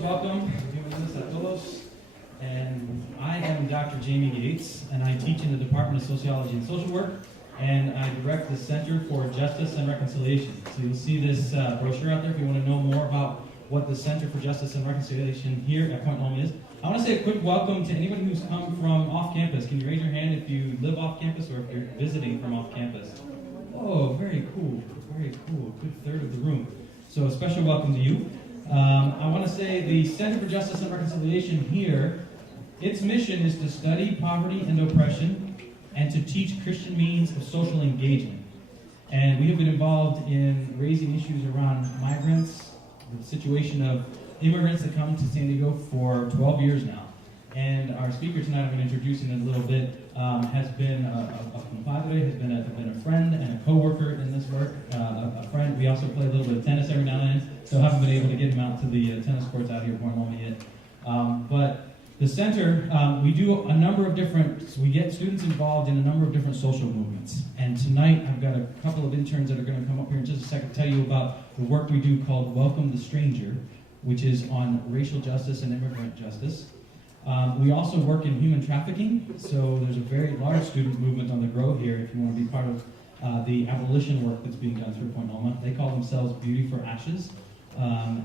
welcome. Bienvenidos a todos. And I am Dr. Jamie Yates, and I teach in the Department of Sociology and Social Work, and I direct the Center for Justice and Reconciliation. So you'll see this brochure out there if you want to know more about what the Center for Justice and Reconciliation here at Point Loma is. I want to say a quick welcome to anyone who's come from off campus. Can you raise your hand if you live off campus or if you're visiting from off campus? Oh, very cool, very cool. A good third of the room. So a special welcome to you. I want to say the Center for Justice and Reconciliation here, its mission is to study poverty and oppression and to teach Christian means of social engagement. And we have been involved in raising issues around migrants, the situation of immigrants that come to San Diego for 12 years now. And our speaker tonight, I'm going to introduce in a little bit, has been a compadre, has been a friend and a co-worker in this work. A friend. We also play a little bit of tennis every now and then. Still haven't been able to get him out to the tennis courts out here at Point Loma yet. But the center, we do a number of different, we get students involved in a number of different social movements. And tonight, I've got a couple of interns that are going to come up here in just a second to tell you about the work we do called Welcome the Stranger, which is on racial justice and immigrant justice. We also work in human trafficking, so there's a very large student movement on the grow here if you want to be part of the abolition work that's being done through Point Loma. They call themselves Beauty for Ashes.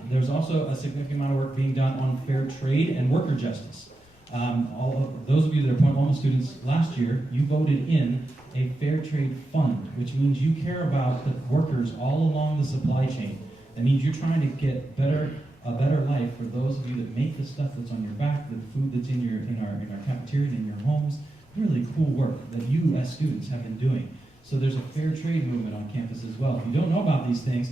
There's also a significant amount of work being done on fair trade and worker justice. All of those of you that are Point Loma students last year, you voted in a fair trade fund, which means you care about the workers all along the supply chain. That means you're trying to get a better life for those of you that make the stuff that's on your back, the food that's in our cafeteria and in your homes. Really cool work that you as students have been doing. So there's a fair trade movement on campus as well. If you don't know about these things,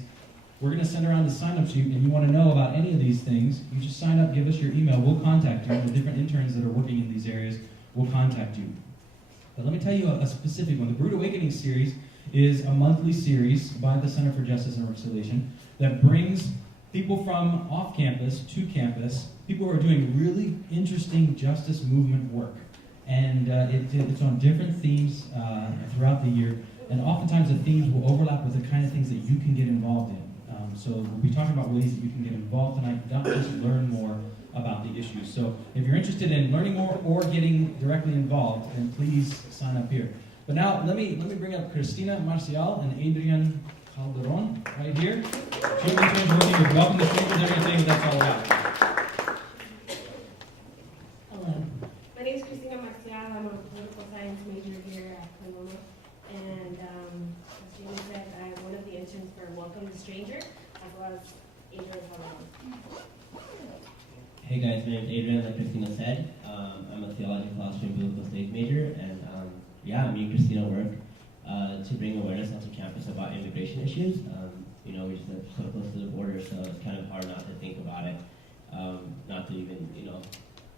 we're going to send around the sign-up sheet, and you want to know about any of these things, you just sign up, give us your email, we'll contact you. The different interns that are working in these areas will contact you. But let me tell you a specific one. The Brewed Awakening series is a monthly series by the Center for Justice and Reconciliation that brings people from off campus to campus, people who are doing really interesting justice movement work. And it's on different themes throughout the year, and oftentimes the themes will overlap with the kind of things that you can get involved in. So we'll be talking about ways that you can get involved tonight, not just learn more about the issues. So if you're interested in learning more or getting directly involved, then please sign up here. But now let me bring up Cristina Marcial and Adrian Calderon right here. Show me working with Welcome to Strangers, everything that's all about. Hello. My name is Cristina Marcial. I'm a political science major here at Point Loma. And as Jamie said, I'm one of the interns for Welcome the Stranger, as well as Adrian Calderon. Hey guys, my name is Adrian, like Christina said. I'm a theology philosophy and biblical studies major, and me and Christina work to bring awareness onto campus about immigration issues. We just live so close to the border, so it's kind of hard not to think about it, not to even,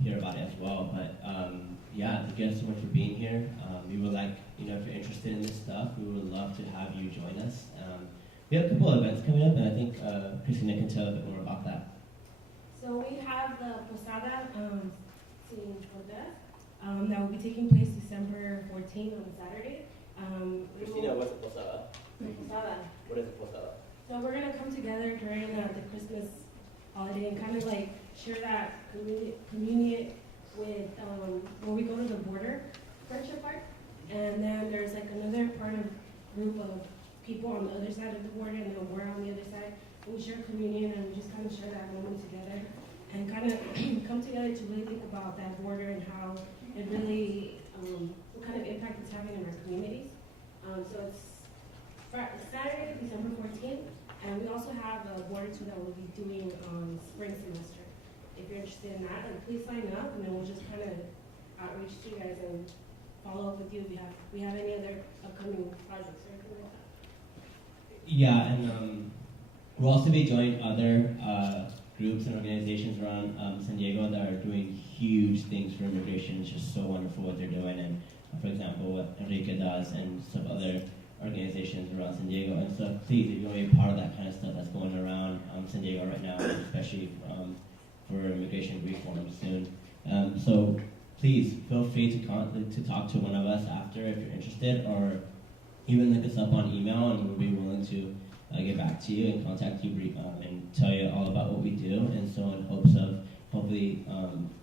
hear about it as well. But thank you guys so much for being here. We would like, if you're interested in this stuff, we would love to have you join us. We have a couple of events coming up, and I think Christina can tell a bit more about that. So we have the Posada Sin Cortes that will be taking place December 14th on Saturday. Christina, what's a posada? Posada. What is a posada? So we're going to come together during the Christmas holiday and kind of like share that communion with where we go to the border, Friendship Park, and then there's like another group of people on the other side of the border, and then we're on the other side. And we share communion and we just kind of share that moment together and kind of come together to really think about that border and how it really, what kind of impact it's having in our communities. So it's Saturday, December 14th, and we also have a border tour that we'll be doing spring semester. If you're interested in that, then please sign up, and then we'll just kind of outreach to you guys and follow up with you if we have any other upcoming projects or anything like that. Yeah, and we'll also be joining other groups and organizations around San Diego that are doing huge things for immigration. It's just so wonderful what they're doing, and for example, what Enrique does and some other organizations around San Diego. And so please, if you want to be part of that kind of stuff that's going around San Diego right now, especially for immigration reform soon. So please feel free to talk to one of us after if you're interested, or even look us up on email, and we'll be willing to get back to you and contact you and tell you all about what we do. And so in hopes of hopefully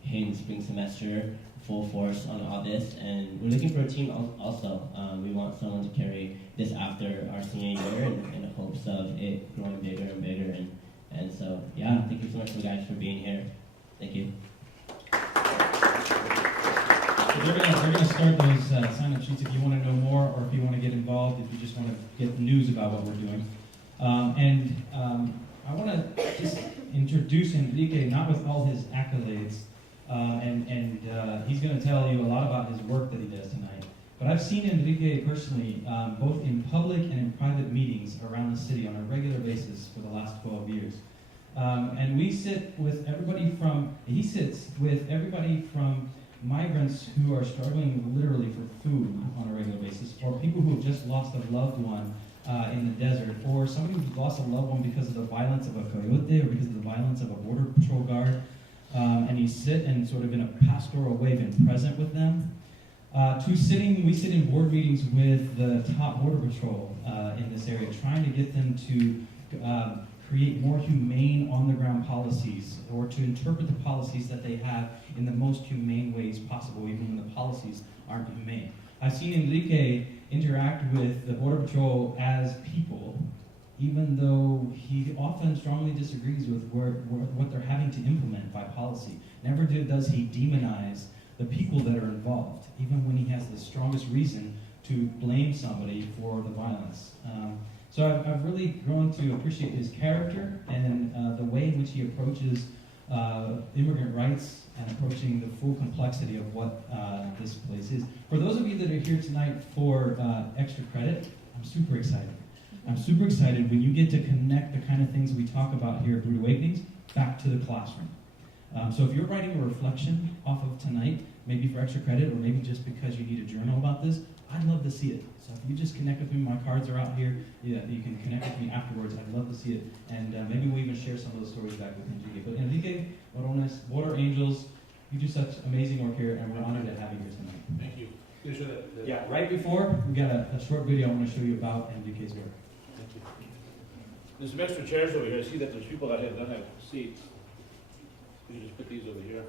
hitting spring semester full force on all this. And we're looking for a team also. We want someone to carry this after our senior year in the hopes of it growing bigger and bigger. And so, yeah, thank you so much for guys for being here. Thank you. So they're gonna start those sign-up sheets if you want to know more, or if you want to get involved, if you just want to get news about what we're doing. I want to just introduce Enrique, not with all his accolades, he's going to tell you a lot about his work that he does tonight. But I've seen Enrique personally, both in public and in private meetings around the city on a regular basis for the last 12 years. And he sits with everybody from migrants who are struggling literally for food on a regular basis, or people who have just lost a loved one in the desert, or somebody who's lost a loved one because of the violence of a coyote or because of the violence of a border patrol guard. And he sit and sort of in a pastoral way been present with them. We sit in board meetings with the top border patrol in this area, trying to get them to create more humane on-the-ground policies, or to interpret the policies that they have in the most humane ways possible, even when the policies aren't humane. I've seen Enrique interact with the Border Patrol as people, even though he often strongly disagrees with what they're having to implement by policy. Never does he demonize the people that are involved, even when he has the strongest reason to blame somebody for the violence. So I've really grown to appreciate his character and the way in which he approaches immigrant rights and approaching the full complexity of what this place is. For those of you that are here tonight for extra credit, I'm super excited. I'm super excited when you get to connect the kind of things we talk about here at Brewed Awakenings back to the classroom. So if you're writing a reflection off of tonight, maybe for extra credit or maybe just because you need a journal about this, I'd love to see it. So if you just connect with me, my cards are out here. Yeah, you can connect with me afterwards. I'd love to see it. And maybe we'll even share some of those stories back with Enrique. But Enrique, Morones, Border Angels, you do such amazing work here, and we're honored to have you here tonight. Thank you. Can you show that? Yeah, right before, we got a short video I want to show you about Enrique's work. Thank you. There's some extra chairs over here. I see that there's people that don't have seats. Can you just put these over here?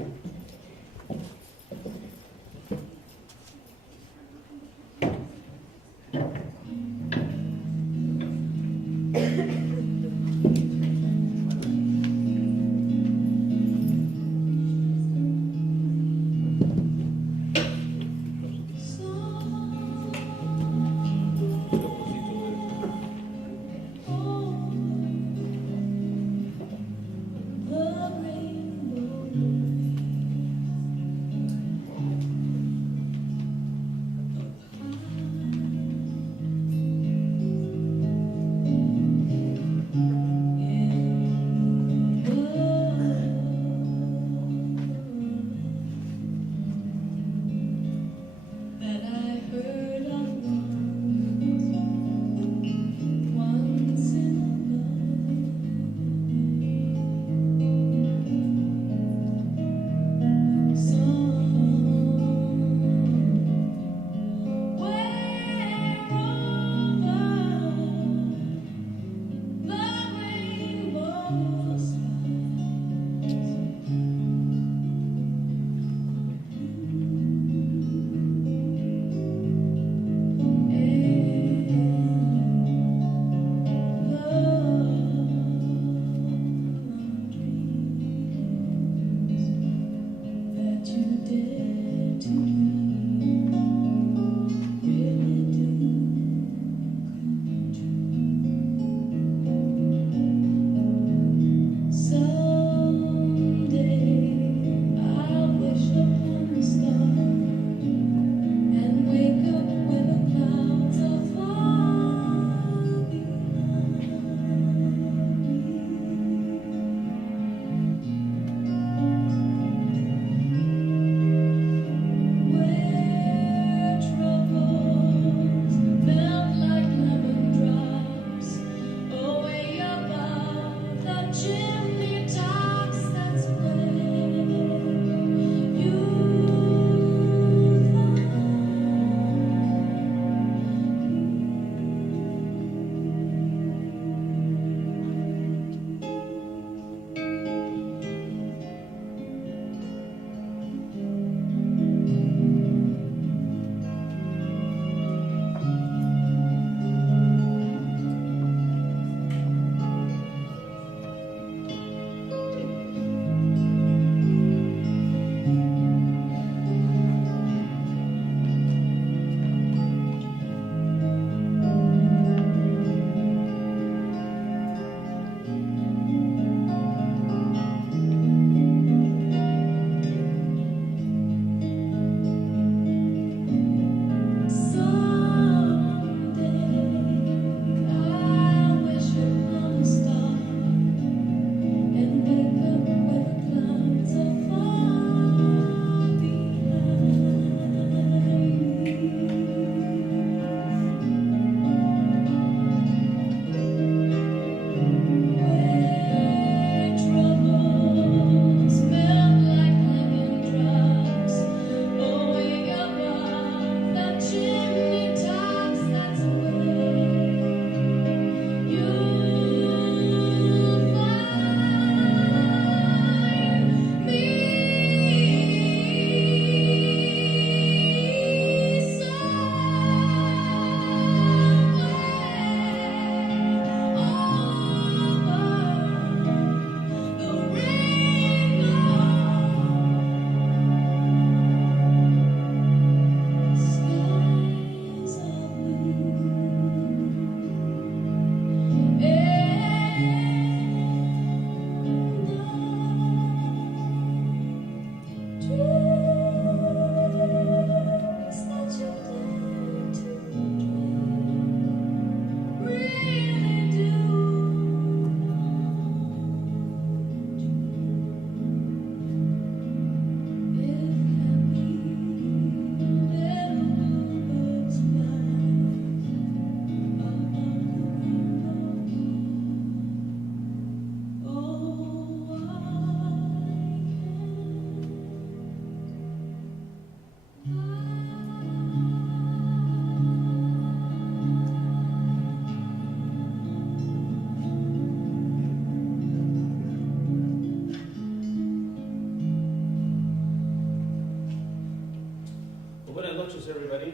noches, everybody.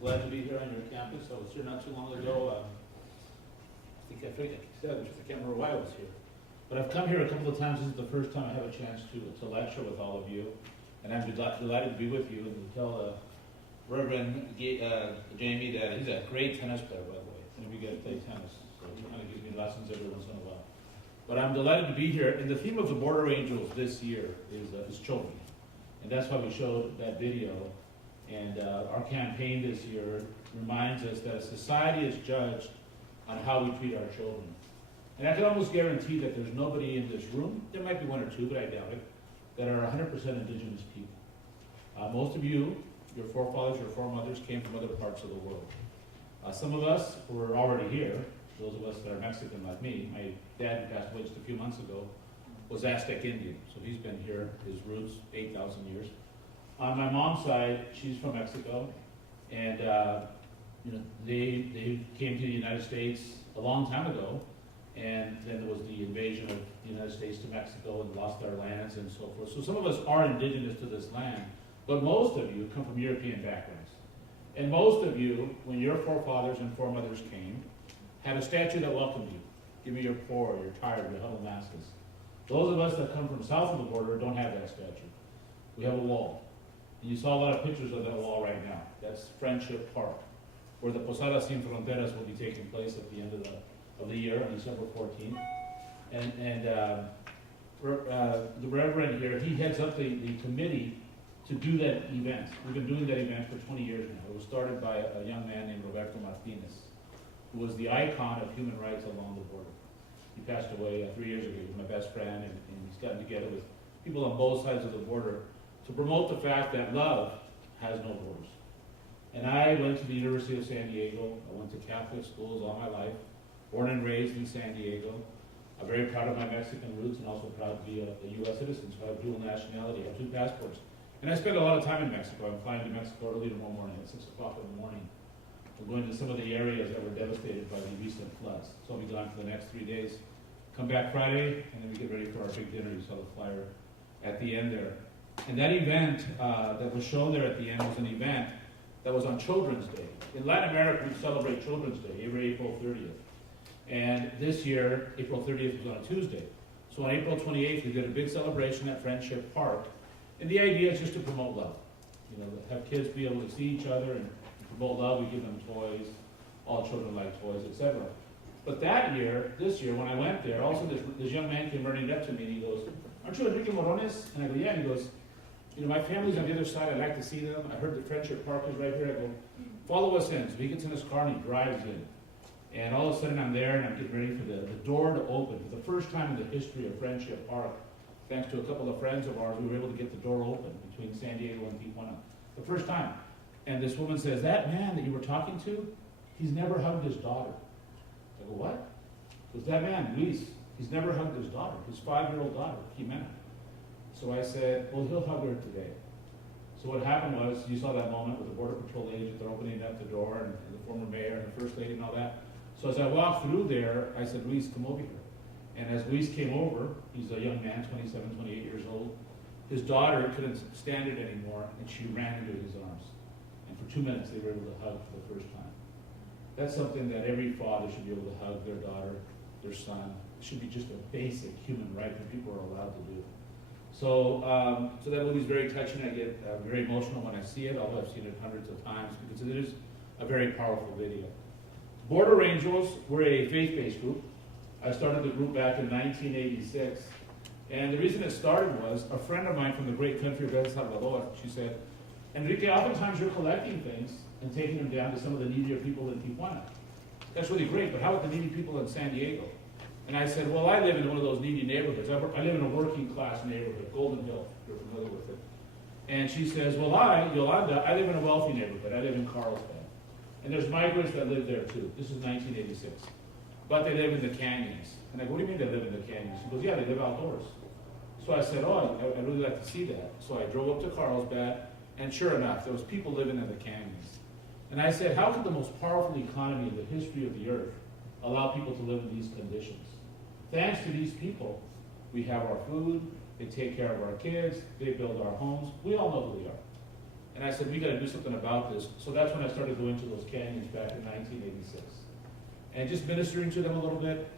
Glad to be here on your campus. I was here not too long ago. I can't remember why I was here. But I've come here a couple of times. This is the first time I have a chance to lecture with all of you. And I'm delighted to be with you and to tell Reverend Jamie that he's a great tennis player, by the way. And we get to play tennis. So he kind of gives me lessons every once in a while. But I'm delighted to be here. And the theme of the Border Angels this year is children. And that's why we showed that video. And our campaign this year reminds us that a society is judged on how we treat our children. And I can almost guarantee that there's nobody in this room, there might be one or two, but I doubt it, that are 100% indigenous people. Most of you, your forefathers, your foremothers, came from other parts of the world. Some of us who are already here, those of us that are Mexican like me, my dad, who passed away just a few months ago, was Aztec Indian, so he's been here, his roots, 8,000 years. On my mom's side, she's from Mexico, and they came to the United States a long time ago, and then there was the invasion of the United States to Mexico and lost their lands and so forth. So some of us are indigenous to this land, but most of you come from European backgrounds. And most of you, when your forefathers and foremothers came, had a statue that welcomed you. Give me your poor, your tired, your huddled masses. Those of us that come from south of the border don't have that statue. We have a wall. And you saw a lot of pictures of that wall right now. That's Friendship Park, where the Posada Sin Fronteras will be taking place at the end of the year, on December 14th. And the Reverend here, he heads up the committee to do that event. We've been doing that event for 20 years now. It was started by a young man named Roberto Martinez, who was the icon of human rights along the border. He passed away 3 years ago. He was my best friend, and he's gotten together with people on both sides of the border to promote the fact that love has no borders. And I went to the University of San Diego. I went to Catholic schools all my life, born and raised in San Diego. I'm very proud of my Mexican roots and also proud to be a U.S. citizen, so I have dual nationality. I have 2 passports. And I spend a lot of time in Mexico. I'm flying to Mexico early tomorrow morning at 6 o'clock in the morning. We're going to some of the areas that were devastated by the recent floods. So I'll be gone for the next 3 days. Come back Friday, and then we get ready for our big dinner. You saw the flyer at the end there. And that event that was shown there at the end was an event that was on Children's Day. In Latin America, we celebrate Children's Day every April 30th. And this year, April 30th was on a Tuesday. So on April 28th, we did a big celebration at Friendship Park. And the idea is just to promote love. You know, have kids be able to see each other and promote love. We give them toys. All children like toys, etc. But this year, when I went there, also this young man came running up to me and he goes, "Aren't you Enrique Morones?" And I go, "Yeah." And he goes, "You know, my family's on the other side. I'd like to see them. I heard the Friendship Park is right here." I go, "Follow us in." So he gets in his car and he drives in. And all of a sudden I'm there and I'm getting ready for the door to open. For the first time in the history of Friendship Park, thanks to a couple of friends of ours, we were able to get the door open between San Diego and Tijuana. The first time. And this woman says, "That man that you were talking to, he's never hugged his daughter." I go, "What?" Because that man, Luis, he's never hugged his daughter, his 5-year-old daughter, Jimena. So I said, "Well, he'll hug her today." So what happened was, you saw that moment with the Border Patrol agent, they're opening up the door, and the former mayor and the first lady and all that. So as I walked through there, I said, "Luis, come over here." And as Luis came over, he's a young man, 27, 28 years old, his daughter couldn't stand it anymore, and she ran into his arms. And for 2 minutes, they were able to hug for the first time. That's something that every father should be able to hug their daughter, their son. It should be just a basic human right that people are allowed to do. So that movie is very touching. I get very emotional when I see it, although I've seen it hundreds of times, because it is a very powerful video. Border Angels, we're a faith-based group. I started the group back in 1986. And the reason it started was a friend of mine from the great country of El Salvador, she said, "Enrique, oftentimes you're collecting things and taking them down to some of the needier people in Tijuana. That's really great, but how about the needy people in San Diego?" And I said, "Well, I live in one of those needy neighborhoods. I live in a working class neighborhood, Golden Hill, if you're familiar with it." And she says, "Well, Yolanda, I live in a wealthy neighborhood. I live in Carlsbad. And there's migrants that live there too." This is 1986. "But they live in the canyons." And I go, "What do you mean they live in the canyons?" She goes, "Yeah, they live outdoors." So I said, "Oh, I'd really like to see that." So I drove up to Carlsbad, and sure enough, there was people living in the canyons. And I said, how could the most powerful economy in the history of the earth allow people to live in these conditions? Thanks to these people, we have our food, they take care of our kids, they build our homes. We all know who they are. And I said, we gotta do something about this. So that's when I started going to those canyons back in 1986. And just ministering to them a little bit,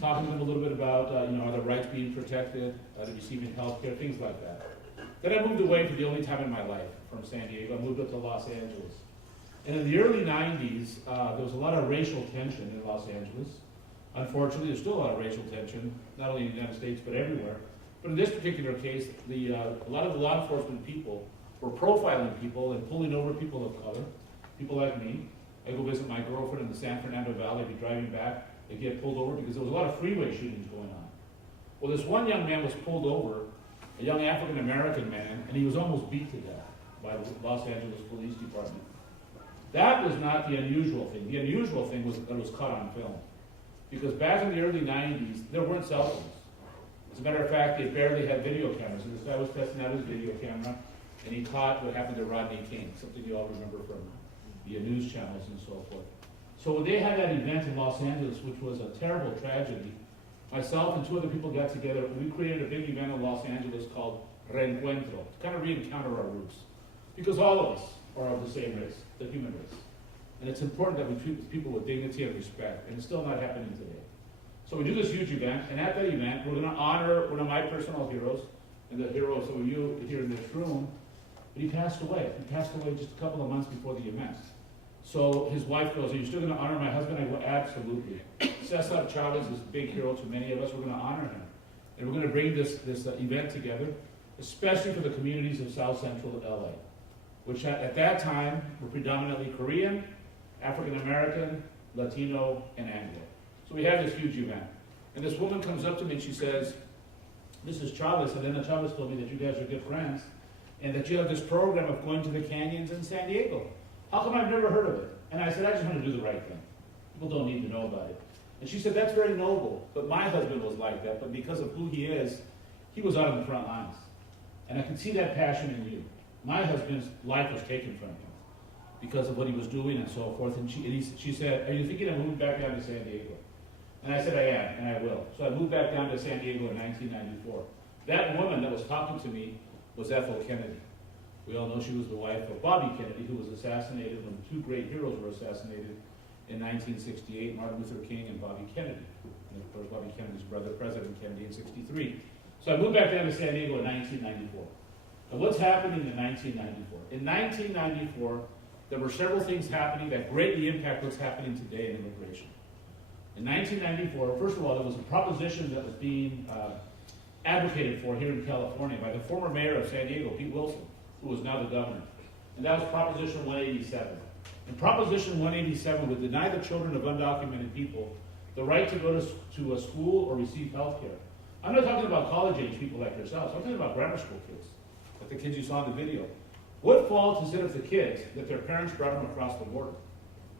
talking to them a little bit about, are their rights being protected, are they receiving health care, things like that. Then I moved away for the only time in my life from San Diego. I moved up to Los Angeles. And in the early 90s, there was a lot of racial tension in Los Angeles. Unfortunately, there's still a lot of racial tension, not only in the United States, but everywhere. But in this particular case, a lot of the law enforcement people were profiling people and pulling over people of color, people like me. I go visit my girlfriend in the San Fernando Valley, I'd be driving back, I'd get pulled over because there was a lot of freeway shootings going on. Well, this one young man was pulled over, a young African-American man, and he was almost beat to death by the Los Angeles Police Department. That was not the unusual thing. The unusual thing was that it was caught on film. Because back in the early 90s, there weren't cell phones. As a matter of fact, they barely had video cameras. And this guy was testing out his video camera, and he caught what happened to Rodney King, something you all remember from the news channels and so forth. So when they had that event in Los Angeles, which was a terrible tragedy, myself and two other people got together, and we created a big event in Los Angeles called Reencuentro, to kind of re-encounter our roots. Because all of us are of the same race, the human race. And it's important that we treat people with dignity and respect, and it's still not happening today. So we do this huge event, and at that event, we're going to honor one of my personal heroes, and the hero of some of you here in this room, but he passed away. He passed away just a couple of months before the event. So his wife goes, are you still going to honor my husband? I go, absolutely. Cesar Chavez is a big hero to many of us. We're going to honor him. And we're going to bring this event together, especially for the communities of South Central LA, which at that time were predominantly Korean, African American, Latino, and Anglo. So we have this huge event. And this woman comes up to me and she says, this is Chavez, and then Chavez told me that you guys are good friends, and that you have this program of going to the canyons in San Diego. How come I've never heard of it? And I said, I just want to do the right thing. People don't need to know about it. And she said, that's very noble, but my husband was like that, but because of who he is, he was out on the front lines. And I could see that passion in you. My husband's life was taken from him because of what he was doing and so forth. And she said, are you thinking of moving back down to San Diego? And I said, I am, and I will. So I moved back down to San Diego in 1994. That woman that was talking to me was Ethel Kennedy. We all know she was the wife of Bobby Kennedy, who was assassinated when two great heroes were assassinated in 1968, Martin Luther King and Bobby Kennedy. And of course, Bobby Kennedy's brother, President Kennedy, in 1963. So I moved back down to San Diego in 1994. And what's happening in 1994? In 1994, there were several things happening that greatly impact what's happening today in immigration. In 1994, first of all, there was a proposition that was being advocated for here in California by the former mayor of San Diego, Pete Wilson, who was now the governor. And that was Proposition 187. And Proposition 187 would deny the children of undocumented people the right to go to a school or receive health care. I'm not talking about college-age people like yourselves. I'm talking about grammar school kids, like the kids you saw in the video. What fault is it of the kids that their parents brought them across the border?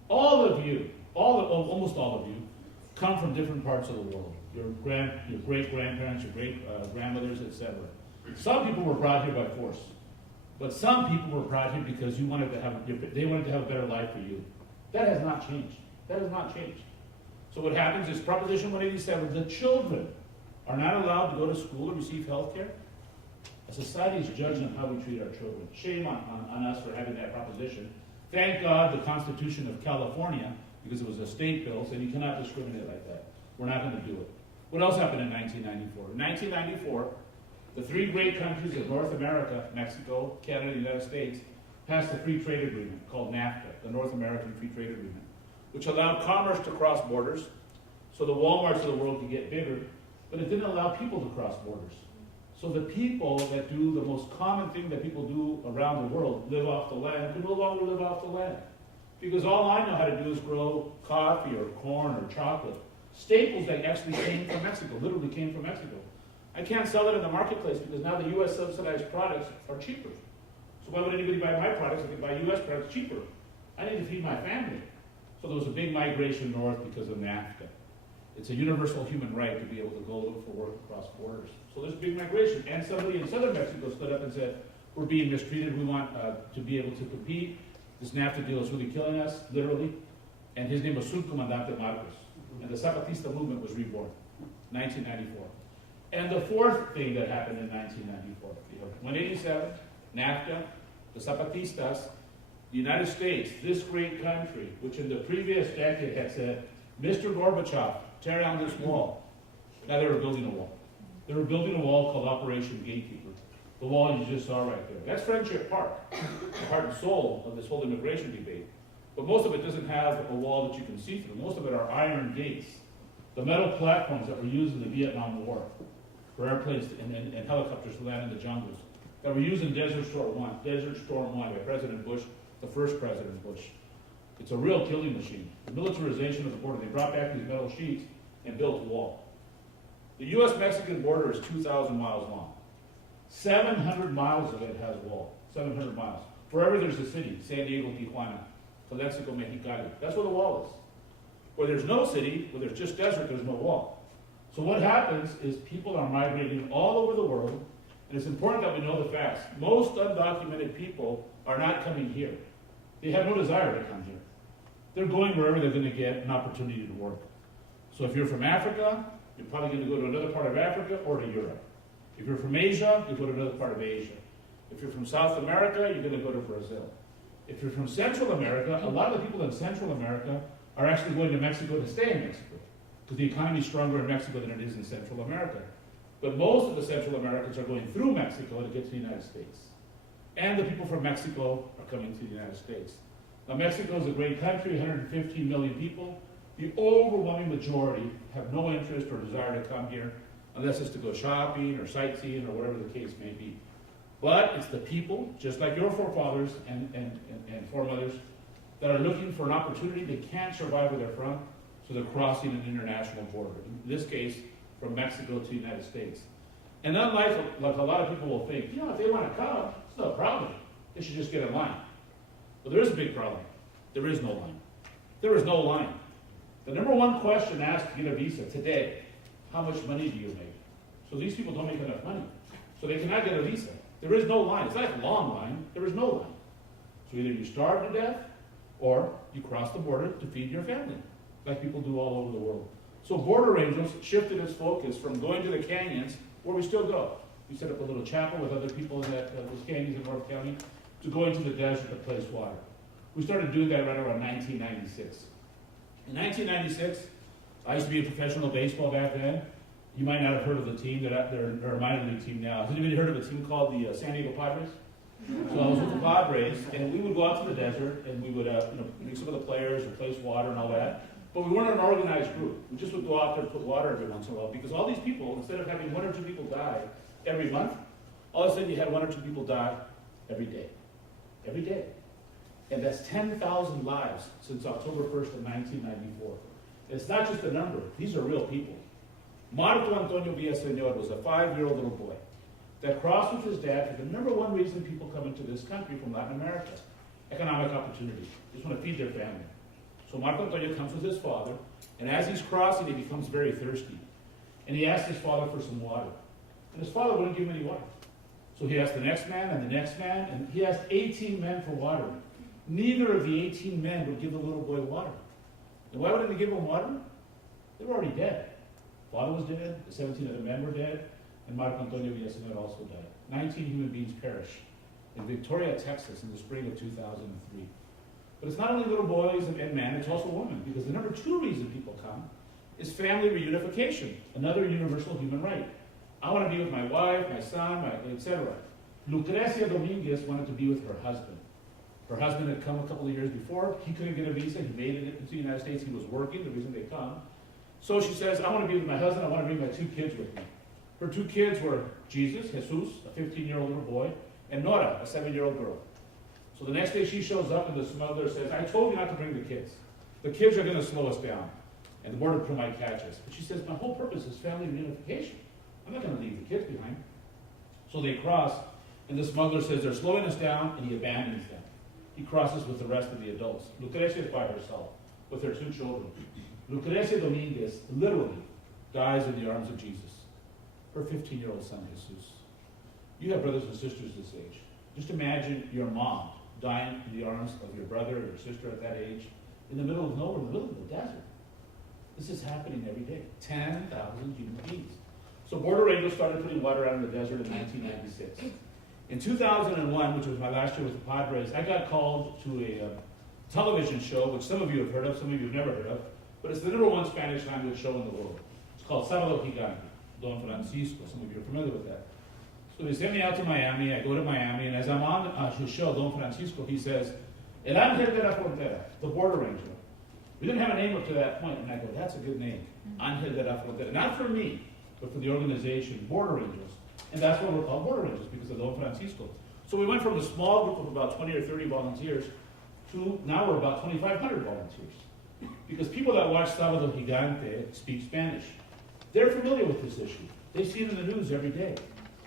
All of you, almost all of you, come from different parts of the world. Your great-grandparents, your great-grandmothers, etc. Some people were brought here by force. But some people were brought here because they wanted to have a better life for you. That has not changed. That has not changed. So what happens is Proposition 187, the children are not allowed to go to school or receive health care. A society is judged on how we treat our children. Shame on us for having that proposition. Thank God the Constitution of California, because it was a state bill, said you cannot discriminate like that. We're not going to do it. What else happened in 1994? In 1994, the three great countries of North America, Mexico, Canada, and the United States, passed a free trade agreement called NAFTA, the North American Free Trade Agreement, which allowed commerce to cross borders so the Walmarts of the world could get bigger, but it didn't allow people to cross borders. So the people that do the most common thing that people do around the world, live off the land, can no longer live off the land. Because all I know how to do is grow coffee or corn or chocolate. Staples that actually came from Mexico, literally came from Mexico. I can't sell it in the marketplace because now the U.S. subsidized products are cheaper. So why would anybody buy my products if they buy U.S. products cheaper? I need to feed my family. So there was a big migration north because of NAFTA. It's a universal human right to be able to go look for work across borders. So there's big migration. And somebody in southern Mexico stood up and said, we're being mistreated. We want to be able to compete. This NAFTA deal is really killing us, literally. And his name was Subcomandante Marcos. And the Zapatista movement was reborn, 1994. And the fourth thing that happened in 1994, 187, NAFTA, the Zapatistas, the United States, this great country, which in the previous decade had said, Mr. Gorbachev, tear down this wall. Now they were building a wall. They were building a wall called Operation Gatekeeper. The wall you just saw right there. That's Friendship Park, the heart and soul of this whole immigration debate. But most of it doesn't have a wall that you can see through. Most of it are iron gates. The metal platforms that were used in the Vietnam War for airplanes and helicopters to land in the jungles, that were used in Desert Storm 1 by President Bush, the first President Bush. It's a real killing machine. The militarization of the border, they brought back these metal sheets and built a wall. The U.S.-Mexican border is 2,000 miles long. 700 miles of it has a wall. 700 miles. Wherever there's a city, San Diego, Tijuana, Calexico, Mexicali, that's where the wall is. Where there's no city, where there's just desert, there's no wall. So what happens is people are migrating all over the world, and it's important that we know the facts. Most undocumented people are not coming here. They have no desire to come here. They're going wherever they're going to get an opportunity to work. So if you're from Africa, you're probably going to go to another part of Africa or to Europe. If you're from Asia, you go to another part of Asia. If you're from South America, you're going to go to Brazil. If you're from Central America, a lot of the people in Central America are actually going to Mexico to stay in Mexico, because the economy is stronger in Mexico than it is in Central America. But most of the Central Americans are going through Mexico to get to the United States. And the people from Mexico are coming to the United States. Now, Mexico is a great country, 115 million people. The overwhelming majority have no interest or desire to come here unless it's to go shopping or sightseeing or whatever the case may be. But it's the people, just like your forefathers and foremothers, that are looking for an opportunity. They can't survive where they're from, so they're crossing an international border. In this case, from Mexico to the United States. And unlike like a lot of people will think, if they want to come, it's no problem. They should just get in line. But there is a big problem. There is no line. There is no line. The number one question asked to get a visa today, how much money do you make? So these people don't make enough money. So they cannot get a visa. There is no line. It's not a long line. There is no line. So either you starve to death, or you cross the border to feed your family, like people do all over the world. So Border Angels shifted its focus from going to the canyons, where we still go. We set up a little chapel with other people in those canyons in North County, to going to the desert to place water. We started doing that right around 1996. In 1996, I used to be a professional baseball back then. You might not have heard of the team. They're a minor league team now. Has anybody heard of a team called the San Diego Padres? So I was with the Padres, and we would go out to the desert, and we would meet some of the players and place water and all that. But we weren't an organized group. We just would go out there and put water every once in a while, because all these people, instead of having 1 or 2 people die every month, all of a sudden you had 1 or 2 people die every day. Every day. And that's 10,000 lives since October 1st of 1994. It's not just a number. These are real people. Marco Antonio Villaseñor was a 5-year-old little boy that crossed with his dad for the number one reason people come into this country from Latin America: economic opportunity. They just want to feed their family. So Marco Antonio comes with his father, and as he's crossing, he becomes very thirsty. And he asks his father for some water. And his father wouldn't give him any water. So he asked the next man and the next man, and he asked 18 men for water. Neither of the 18 men would give the little boy water. And why wouldn't they give him water? They were already dead. Father was dead, the 17 other men were dead, and Marco Antonio Villaseñor also died. 19 human beings perished in Victoria, Texas in the spring of 2003. But it's not only little boys and men, it's also women, because the number 2 reason people come is family reunification, another universal human right. I want to be with my wife, my son, etc. Lucrecia Dominguez wanted to be with her husband. Her husband had come a couple of years before. He couldn't get a visa. He made it into the United States. He was working, the reason they come. So she says, I want to be with my husband. I want to bring my 2 kids with me. Her 2 kids were Jesus, a 15-year-old little boy, and Nora, a 7-year-old girl. So the next day she shows up, and the smuggler says, I told you not to bring the kids. The kids are going to slow us down, and the border crew might catch us. But she says, my whole purpose is family reunification. I'm not going to leave the kids behind. So they cross, and the smuggler says, they're slowing us down, and he abandons them. He crosses with the rest of the adults. Lucrecia is by herself, with her 2 children. Lucrecia Dominguez literally dies in the arms of Jesus, her 15-year-old son, Jesus. You have brothers and sisters this age. Just imagine your mom dying in the arms of your brother or your sister at that age, in the middle of nowhere, in the middle of the desert. This is happening every day. 10,000 human beings. So Border Angels started putting water out in the desert in 1996. In 2001, which was my last year with the Padres, I got called to a television show, which some of you have heard of, some of you have never heard of, but it's the #1 Spanish language show in the world. It's called Sábado Gigante, Don Francisco. Some of you are familiar with that. So they sent me out to Miami. I go to Miami, and as I'm on his show, Don Francisco, he says, El Ángel de la Frontera, the border angel. We didn't have a name up to that point, and I go, that's a good name, Ángel de la Frontera. Not for me, but for the organization, Border Angels. And that's why we're called Border Angels, because of Don Francisco. So we went from a small group of about 20 or 30 volunteers to now we're about 2,500 volunteers. Because people that watch Sábado Gigante speak Spanish. They're familiar with this issue. They see it in the news every day.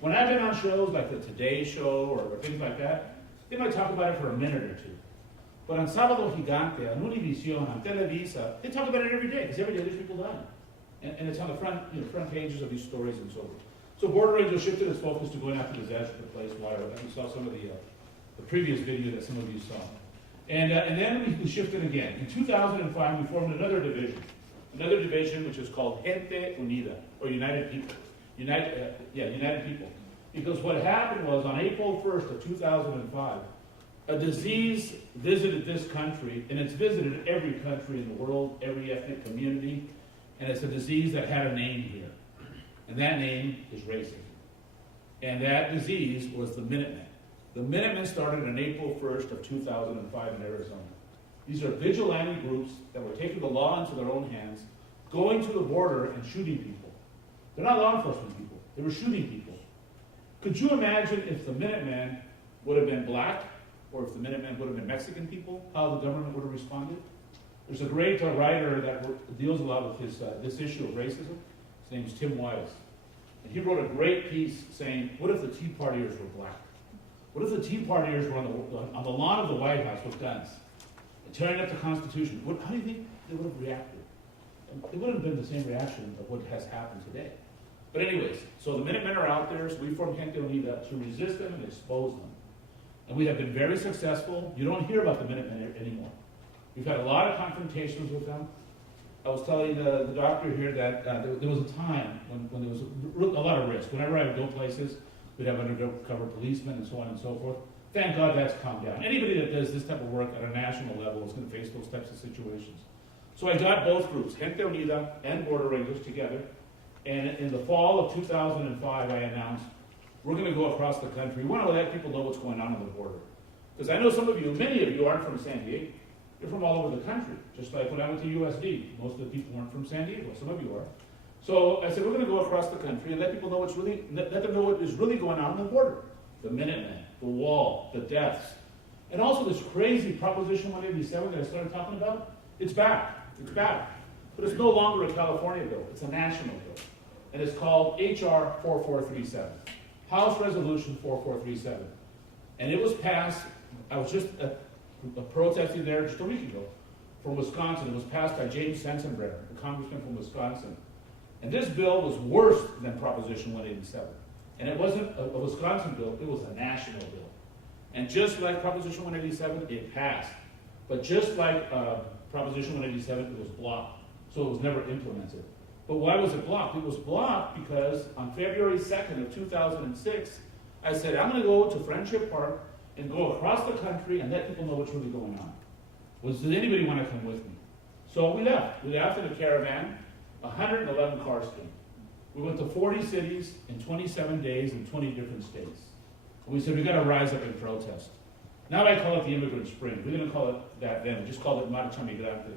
When I've been on shows like the Today Show or things like that, they might talk about it for a minute or two. But on Sábado Gigante, on Univision, on Televisa, they talk about it every day, because every day there's people dying. And it's on the front, front pages of these stories and so forth. So Border Angel shifted its focus to going after disaster displaced water. And we saw some of the previous video that some of you saw. And then we shifted again. In 2005, we formed another division which is called Gente Unida, or United People. United People. Because what happened was on April 1st of 2005, a disease visited this country, and it's visited every country in the world, every ethnic community, and it's a disease that had a name here. And that name is racism. And that disease was the Minutemen. The Minutemen started on April 1st of 2005 in Arizona. These are vigilante groups that were taking the law into their own hands, going to the border and shooting people. They're not law enforcement people. They were shooting people. Could you imagine if the Minutemen would have been black, or if the Minutemen would have been Mexican people, how the government would have responded? There's a great writer that deals a lot with this issue of racism. His name is Tim Wise. And he wrote a great piece saying, what if the Tea Partiers were black? What if the Tea Partiers were on the lawn of the White House with guns, and tearing up the Constitution? How do you think they would have reacted? It wouldn't have been the same reaction of what has happened today. But anyways, so the Minutemen are out there, so we formed Gente Unida to resist them and expose them. And we have been very successful. You don't hear about the Minutemen anymore. We've had a lot of confrontations with them. I was telling the doctor here that there was a time when there was a lot of risk. Whenever I would go places, we'd have undercover policemen and so on and so forth. Thank God that's calmed down. Anybody that does this type of work at a national level is going to face those types of situations. So I got both groups, Gente Unida and Border Angels, together. And in the fall of 2005, I announced, we're going to go across the country. We want to let people know what's going on the border. Because I know some of you, many of you aren't from San Diego. You're from all over the country. Just like when I went to USD, most of the people weren't from San Diego. Some of you are. So I said, we're going to go across the country and let people know let them know what is really going on the border. The Minutemen, the wall, the deaths. And also this crazy Proposition 187 that I started talking about. It's back. It's back. But it's no longer a California bill. It's a national bill. And it's called HR 4437. House Resolution 4437. And it was passed, I was just protesting there just a week ago from Wisconsin. It was passed by James Sensenbrenner, the congressman from Wisconsin. And this bill was worse than Proposition 187. And it wasn't a Wisconsin bill, it was a national bill. And just like Proposition 187, it passed. But just like Proposition 187, it was blocked. So it was never implemented. But why was it blocked? It was blocked because on February 2nd of 2006, I said, I'm going to go to Friendship Park and go across the country and let people know what's really going on. Does anybody want to come with me? So we left. We left in a caravan. 111 cars came. We went to 40 cities in 27 days in 20 different states. And we said, we've got to rise up and protest. Now I call it the Immigrant Spring. We didn't call it that then. We just called it Marcha Migrante.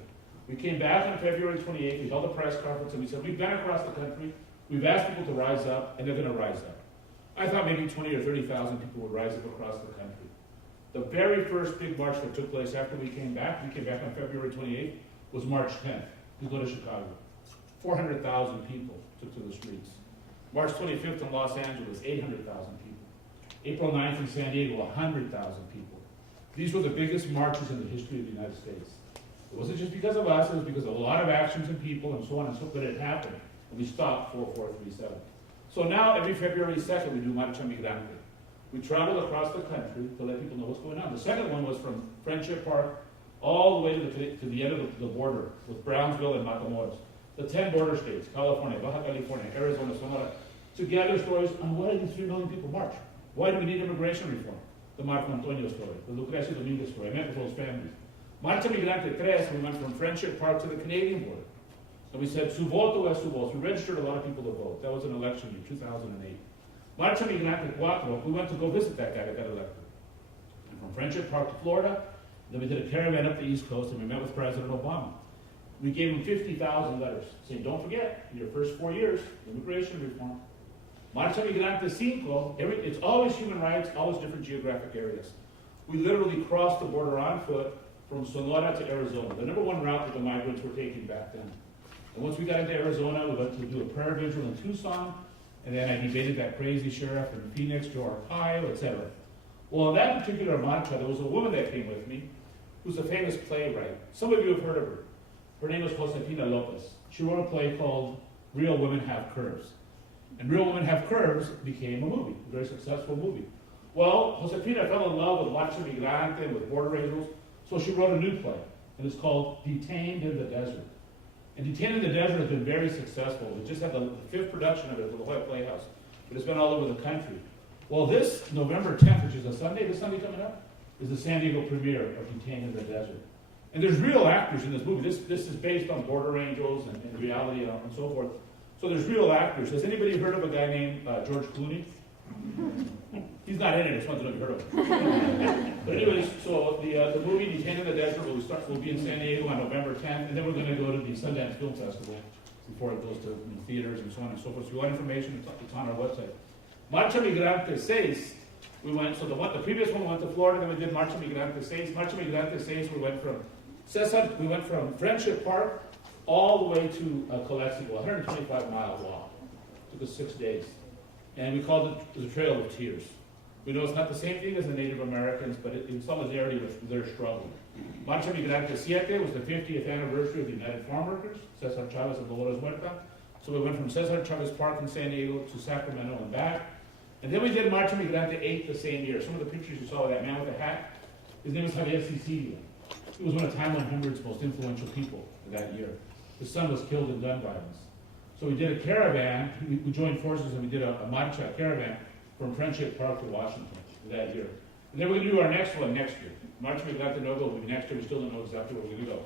We came back on February 28th. We held a press conference and we said, we've been across the country. We've asked people to rise up, and they're going to rise up. I thought maybe 20 or 30,000 people would rise up across the country. The very first big march that took place after we came back on February 28th, was March 10th. We go to Chicago. 400,000 people took to the streets. March 25th in Los Angeles, 800,000 people. April 9th in San Diego, 100,000 people. These were the biggest marches in the history of the United States. It wasn't just because of us, it was because of a lot of actions and people and so on and so forth, but it happened. And we stopped 4437. So now, every February 2nd, we do Marcha Migrante. We travel across the country to let people know what's going on. The second one was from Friendship Park all the way to the end of the border with Brownsville and Matamoros. The 10 border states, California, Baja California, Arizona, Sonora, to gather stories on why these 3 million people march. Why do we need immigration reform? The Marco Antonio story, the Lucrecia Dominguez story. I met with those families. Marcha Migrante 3, we went from Friendship Park to the Canadian border. And we said, su voto es su voz. We registered a lot of people to vote. That was an election year, 2008. Marcha Migrante 4, we went to go visit that guy that got elected. And from Friendship Park to Florida, then we did a caravan up the East Coast, and we met with President Obama. We gave him 50,000 letters saying, don't forget, your first 4 years, immigration reform. Marcha Migrante 5, it's always human rights, always different geographic areas. We literally crossed the border on foot from Sonora to Arizona, the number one route that the migrants were taking back then. And once we got into Arizona, we went to do a prayer vigil in Tucson, and then I debated that crazy sheriff in Phoenix, Joe Arpaio, etc. Well, in that particular marcha, there was a woman that came with me who's a famous playwright. Some of you have heard of her. Her name was Josefina Lopez. She wrote a play called Real Women Have Curves. And Real Women Have Curves became a movie, a very successful movie. Well, Josefina fell in love with Marcha Migrante and with border angels, so she wrote a new play, and it's called Detained in the Desert. And Detained in the Desert has been very successful. We just had the 5th production of it at the La Jolla Playhouse, but it's been all over the country. Well, this November 10th, which is a Sunday, this Sunday coming up, is the San Diego premiere of Detained in the Desert. And there's real actors in this movie. This is based on border angels and reality and so forth. So there's real actors. Has anybody heard of a guy named George Clooney? He's not in it. I just wanted to know if you heard of him. But anyways, so the movie Detained in the Desert will be in San Diego on November 10th, and then we're going to go to the Sundance Film Festival before it goes to theaters and so on and so forth. So if you want information, it's on our website. Marcha Migrante 6, we went, so the previous one we went to Florida, then we did Marcha Migrante 6. Marcha Migrante 6, we went from Friendship Park all the way to Calexico, 125-mile walk. It took us 6 days. And we called it the Trail of Tears. We know it's not the same thing as the Native Americans, but in solidarity with their struggle. Marcha Migrante 7 was the 50th anniversary of the United Farm Workers, Cesar Chavez and Dolores Huerta. So we went from Cesar Chavez Park in San Diego to Sacramento and back. And then we did Marcha Migrante 8 the same year. Some of the pictures you saw of that man with a hat, his name was Javier Sicilia. He was one of Time 100's most influential people that year. His son was killed in gun violence. So we did a caravan, we joined forces and we did a marcha caravan from Friendship Park to Washington that year. And then we're going to do our next one next year. Marcha Migrante Nuevo will be next year, we still don't know exactly where we're going to go.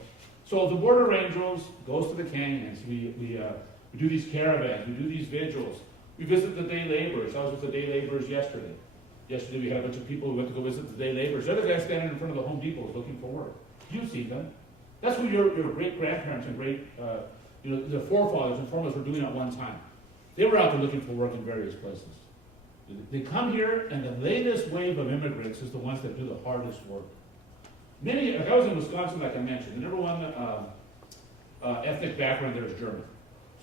So the Border Angels goes to the canyons, we do these caravans, we do these vigils, we visit the day laborers. I was with the day laborers yesterday. Yesterday we had a bunch of people who went to go visit the day laborers. The other guy standing in front of the Home Depot is looking for work. You see them. That's what your great-grandparents and the forefathers and foremothers were doing at one time. They were out there looking for work in various places. They come here, and the latest wave of immigrants is the ones that do the hardest work. Like I was in Wisconsin, like I mentioned. The number one ethnic background there is German.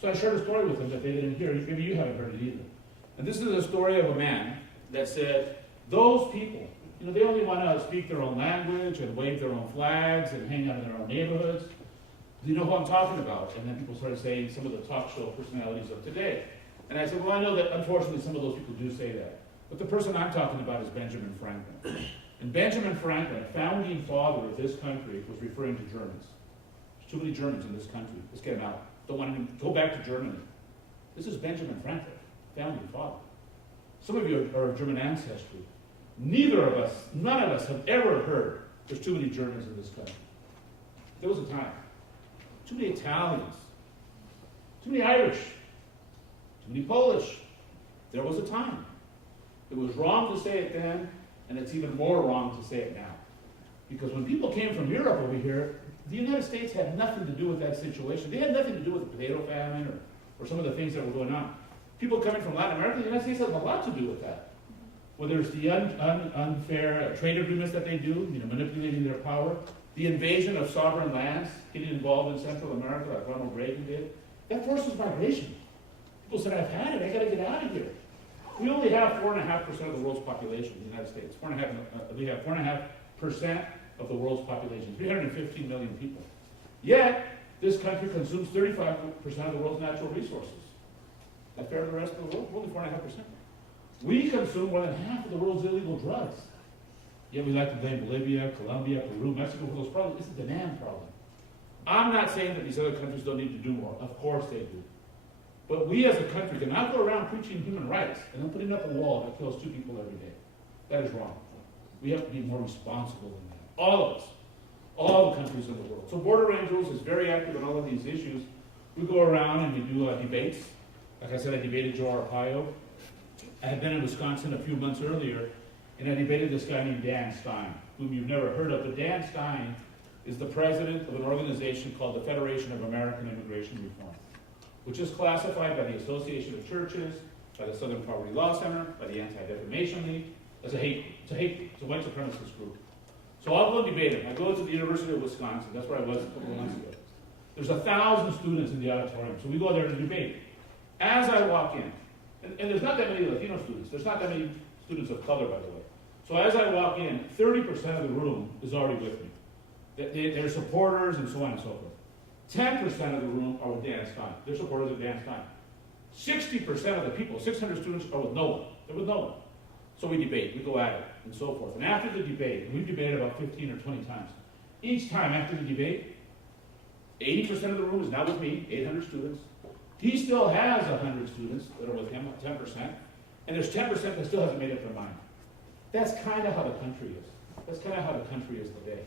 So I shared a story with them that they didn't hear. Maybe you haven't heard it either. And this is a story of a man that said, those people, they only want to speak their own language and wave their own flags and hang out in their own neighborhoods. Do you know who I'm talking about? And then people started saying some of the talk show personalities of today. And I said, well, I know that unfortunately some of those people do say that. But the person I'm talking about is Benjamin Franklin. And Benjamin Franklin, founding father of this country, was referring to Germans. There's too many Germans in this country. Let's get them out. Don't want to go back to Germany. This is Benjamin Franklin, founding father. Some of you are of German ancestry. None of us have ever heard there's too many Germans in this country. There was a time. Too many Italians. Too many Irish. Too many Polish. There was a time. It was wrong to say it then, and it's even more wrong to say it now. Because when people came from Europe over here, the United States had nothing to do with that situation. They had nothing to do with the potato famine or some of the things that were going on. People coming from Latin America, the United States has a lot to do with that. Whether it's the unfair trade agreements that they do, manipulating their power, the invasion of sovereign lands, getting involved in Central America like Ronald Reagan did, that forces migration. People said, I've had it, I got to get out of here. We only have 4.5% of the world's population in the United States. We have 4.5% of the world's population, 315 million people. Yet, this country consumes 35% of the world's natural resources. Is that fair to the rest of the world? Only 4.5%. We consume more than half of the world's illegal drugs. Yet we like to blame Bolivia, Colombia, Peru, Mexico for those problems. It's a demand problem. I'm not saying that these other countries don't need to do more. Of course they do. But we as a country cannot go around preaching human rights and then putting up a wall that kills 2 people every day. That is wrong. We have to be more responsible than that. All of us. All the countries in the world. So Border Rangers is very active on all of these issues. We go around and we do debates. Like I said, I debated Joe Arpaio. I had been in Wisconsin a few months earlier, and I debated this guy named Dan Stein, whom you've never heard of. But Dan Stein is the president of an organization called the Federation of American Immigration Reform, which is classified by the Association of Churches, by the Southern Poverty Law Center, by the Anti-Defamation League, as it's a white supremacist group. So I'll go debate him. I go to the University of Wisconsin. That's where I was a couple of months ago. There's 1,000 students in the auditorium, so we go there to debate. As I walk in, and there's not that many Latino students. There's not that many students of color, by the way. So as I walk in, 30% of the room is already with me. They're supporters and so on and so forth. 10% of the room are with Dan Stein. They're supporters of Dan Stein. 60% of the people, 600 students, are with no one. They're with no one. So we debate, we go at it, and so forth. And after the debate, and we've debated about 15 or 20 times, each time after the debate, 80% of the room is now with me, 800 students. He still has 100 students that are with him, 10%, and there's 10% that still hasn't made up their mind. That's kind of how the country is. That's kind of how the country is today.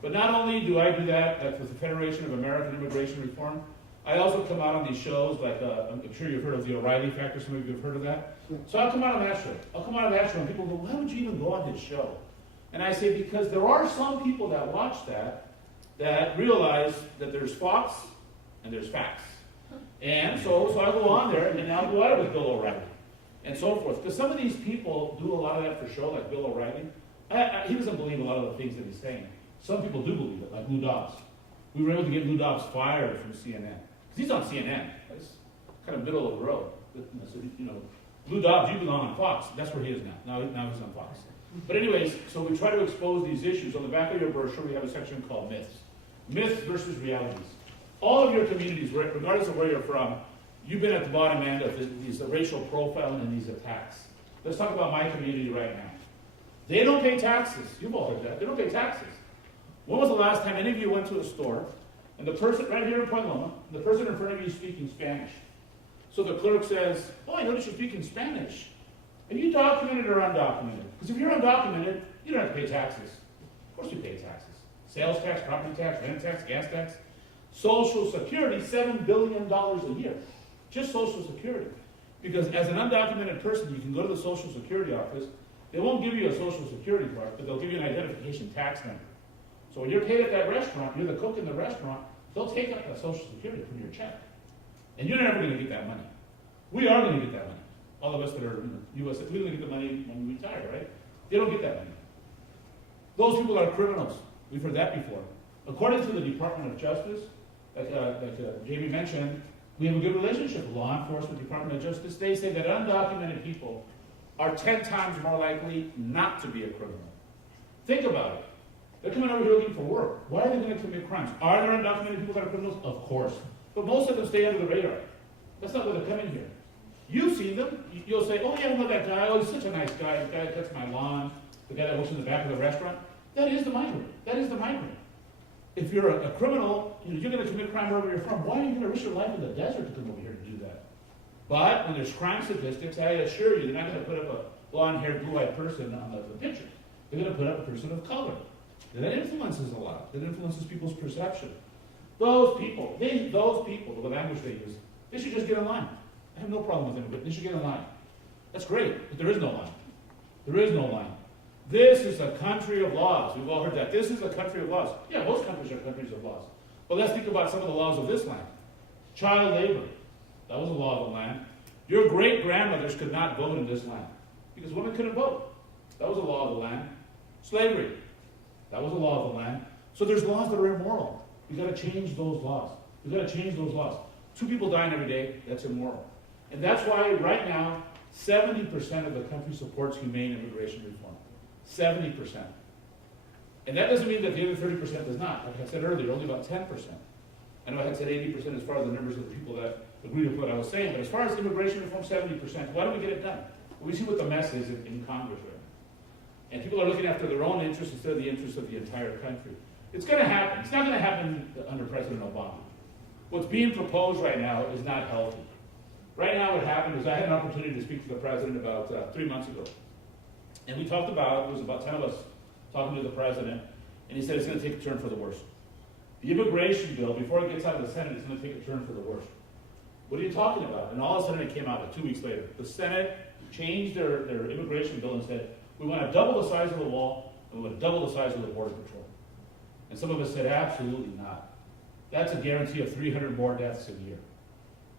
But not only do I do that with the Federation of American Immigration Reform, I also come out on these shows, like I'm sure you've heard of the O'Reilly Factor, some of you have heard of that. So I'll come out on that show. And people go, why would you even go on this show? And I say, because there are some people that watch that realize that there's Fox and there's facts. And so I go on there, and I'll go at it with Bill O'Reilly, and so forth. Because some of these people do a lot of that for show, like Bill O'Reilly. He doesn't believe a lot of the things that he's saying. Some people do believe it, like Lou Dobbs. We were able to get Lou Dobbs fired from CNN. Because he's on CNN. It's kind of middle of the road. So, Lou Dobbs, you belong on Fox. That's where he is now. Now he's on Fox. But anyways, so we try to expose these issues. On the back of your brochure, we have a section called Myths. Myths versus realities. All of your communities, regardless of where you're from, you've been at the bottom end of these racial profiling and these attacks. Let's talk about my community right now. They don't pay taxes. You've all heard that. They don't pay taxes. When was the last time any of you went to a store, and the person, right here in Point Loma, the person in front of you is speaking Spanish? So the clerk says, oh, I noticed you're speaking Spanish. Are you documented or undocumented? Because if you're undocumented, you don't have to pay taxes. Of course you pay taxes. Sales tax, property tax, rent tax, gas tax. Social Security, $7 billion a year. Just Social Security. Because as an undocumented person, you can go to the Social Security office. They won't give you a Social Security card, but they'll give you an identification tax number. So when you're paid at that restaurant, you're the cook in the restaurant, they'll take up that Social Security from your check. And you're never going to get that money. We are going to get that money. All of us that are in the U.S., we're going to get the money when we retire, right? They don't get that money. Those people are criminals. We've heard that before. According to the Department of Justice, like Jamie mentioned, we have a good relationship with law enforcement, Department of Justice. They say that undocumented people are 10 times more likely not to be a criminal. Think about it. They're coming over here looking for work. Why are they going to commit crimes? Are there undocumented people that are criminals? Of course. But most of them stay under the radar. That's not why they're coming here. You've seen them. You'll say, oh, yeah, I know that guy. Oh, he's such a nice guy. The guy that cuts my lawn. The guy that works in the back of the restaurant. That is the migrant. That is the migrant. If you're a criminal, you're going to commit crime wherever you're from. Why are you going to risk your life in the desert to come over here to do that? But when there's crime statistics, I assure you, they're not going to put up a blonde-haired, blue-eyed person on the picture. They're going to put up a person of color. And that influences a lot. That influences people's perception. Those people, the language they use, they should just get in line. I have no problem with them, but they should get in line. That's great, but there is no line. There is no line. This is a country of laws. We've all heard that. This is a country of laws. Yeah, most countries are countries of laws. But let's think about some of the laws of this land. Child labor. That was a law of the land. Your great-grandmothers could not vote in this land because women couldn't vote. That was a law of the land. Slavery. That was a law of the land. So there's laws that are immoral. We've got to change those laws. We've got to change those laws. 2 people dying every day, that's immoral. And that's why right now, 70% of the country supports humane immigration reform. 70%. And that doesn't mean that the other 30% does not. Like I said earlier, only about 10%. I know I had said 80% as far as the numbers of the people that agree with what I was saying, but as far as immigration reform, 70%. Why don't we get it done? Well, we see what the mess is in Congress right now. And people are looking after their own interests instead of the interests of the entire country. It's going to happen. It's not going to happen under President Obama. What's being proposed right now is not healthy. Right now what happened is I had an opportunity to speak to the president about 3 months ago. And we talked about, it was about 10 of us talking to the president, and he said it's going to take a turn for the worse. The immigration bill, before it gets out of the Senate, it's going to take a turn for the worse. What are you talking about? And all of a sudden it came out like 2 weeks later. The Senate changed their immigration bill and said, we want to double the size of the wall, and we want to double the size of the Border Patrol. And some of us said, absolutely not. That's a guarantee of 300 more deaths a year.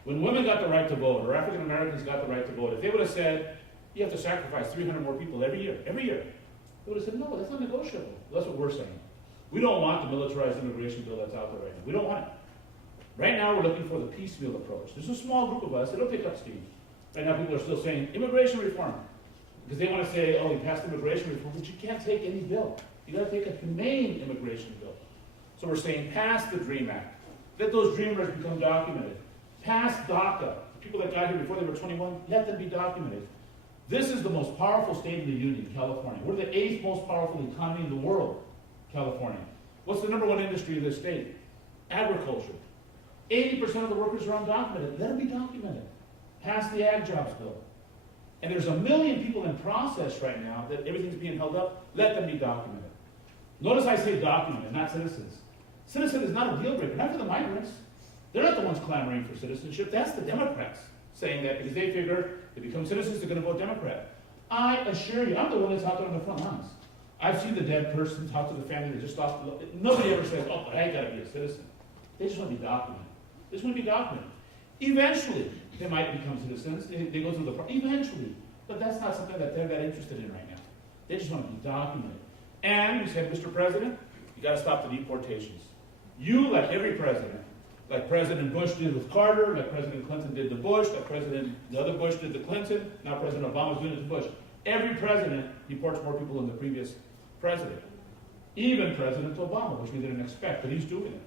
When women got the right to vote, or African Americans got the right to vote, if they would have said, you have to sacrifice 300 more people every year, they would have said, no, that's not negotiable. Well, that's what we're saying. We don't want the militarized immigration bill that's out there right now. We don't want it. Right now, we're looking for the piecemeal approach. There's a small group of us, it'll pick up steam. Right now, people are still saying immigration reform. Because they want to say, oh, we passed immigration reform, but you can't take any bill. You got to take a humane immigration bill. So we're saying, pass the DREAM Act. Let those dreamers become documented. Pass DACA. People that got here before they were 21, let them be documented. This is the most powerful state in the union, California. We're the 8th most powerful economy in the world, California. What's the number 1 industry in this state? Agriculture. 80% of the workers are undocumented. Let them be documented. Pass the Ag Jobs Bill. And there's 1 million people in process right now that everything's being held up. Let them be documented. Notice I say documented, not citizens. Citizen is not a deal breaker, not for the migrants. They're not the ones clamoring for citizenship. That's the Democrats saying that because they figure they become citizens, they're going to vote Democrat. I assure you, I'm the one that's out there on the front lines. I've seen the dead person talk to the family that just lost. Nobody ever says, oh, but I got to be a citizen. They just want to be documented. They just want to be documented. Eventually, they might become citizens. They go through the process. Eventually. But that's not something that they're that interested in right now. They just want to be documented. And you said, Mr. President, you got to stop the deportations. You, like every president, like President Bush did with Carter, like President Clinton did to Bush, like the other Bush did to Clinton, now President Obama's doing it to Bush. Every president deports more people than the previous president. Even President Obama, which we didn't expect, but he's doing it.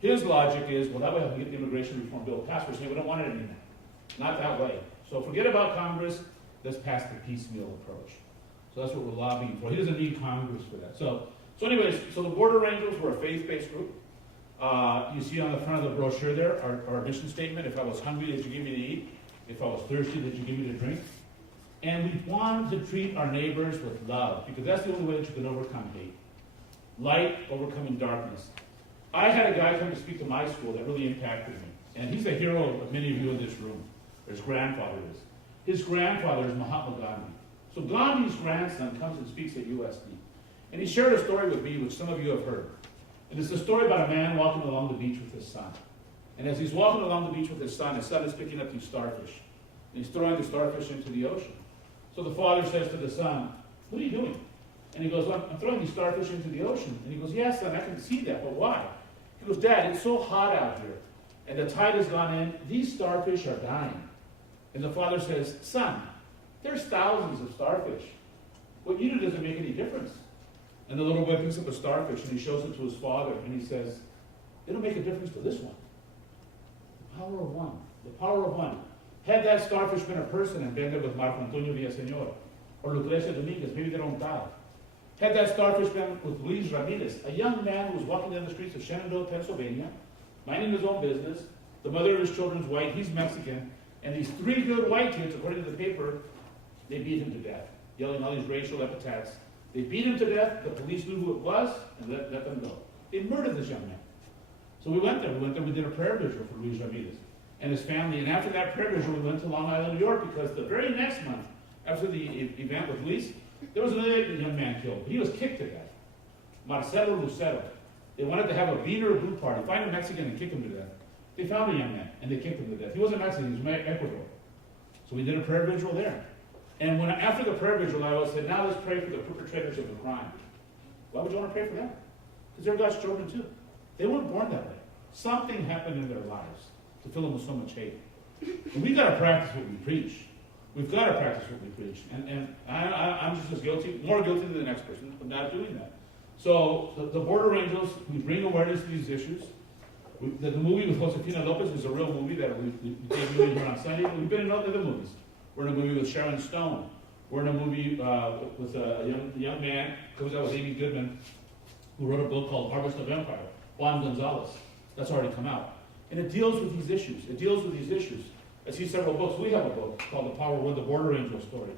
His logic is, well, that way I can get the immigration reform bill passed. We're saying we don't want it anymore. Not that way. So forget about Congress. Let's pass the piecemeal approach. So that's what we're lobbying for. He doesn't need Congress for that. So anyways, so the Border Angels were a faith-based group. You see on the front of the brochure there, our mission statement, if I was hungry, did you give me to eat? If I was thirsty, did you give me to drink? And we wanted to treat our neighbors with love, because that's the only way that you can overcome hate. Light overcoming darkness. I had a guy come to speak to my school that really impacted me. And he's a hero of many of you in this room. His grandfather is. His grandfather is Mahatma Gandhi. So Gandhi's grandson comes and speaks at USD. And he shared a story with me, which some of you have heard. And it's a story about a man walking along the beach with his son. And as he's walking along the beach with his son is picking up these starfish. And he's throwing the starfish into the ocean. So the father says to the son, what are you doing? And he goes, well, I'm throwing these starfish into the ocean. And he goes, yes, son, I can see that, but why? He goes, Dad, it's so hot out here. And the tide has gone in. These starfish are dying. And the father says, son, there's thousands of starfish. What you do doesn't make any difference. And the little boy picks up a starfish and he shows it to his father and he says, it'll make a difference to this one. The power of one. The power of one. Had that starfish been a person and been there with Marco Antonio Villaseñor or Lucrecia Dominguez, maybe they don't die. Had that starfish been with Luis Ramirez, a young man who was walking down the streets of Shenandoah, Pennsylvania, minding his own business, the mother of his children's white, he's Mexican, and these 3 good white kids, according to the paper, they beat him to death, yelling all these racial epithets. They beat him to death, the police knew who it was, and let them go. They murdered this young man. So we went there, we did a prayer vigil for Luis Ramirez and his family, and after that prayer vigil, we went to Long Island, New York, because the very next month, after the event with Luis, there was another young man killed. He was kicked to death. Marcelo Lucero. They wanted to have a bean or a blue party, find a Mexican and kick him to death. They found a young man, and they kicked him to death. He wasn't Mexican, he was from Ecuador. So we did a prayer vigil there. And after the prayer vigil, I said, now let's pray for the perpetrators of the crime. Why would you want to pray for them? Because they're God's children too. They weren't born that way. Something happened in their lives to fill them with so much hate. And we've got to practice what we preach. We've got to practice what we preach. And I'm just as guilty, more guilty than the next person, of not doing that. So the Border Angels, we bring awareness to these issues. The movie with Josefina Lopez is a real movie that we gave you here on Sunday. We've been in other movies. We're in a movie with Sharon Stone. We're in a movie with a young man, comes out with Amy Goodman, who wrote a book called Harvest of Empire, Juan Gonzalez. That's already come out. And it deals with these issues. I see several books. We have a book called The Power of One, the Border Angel story.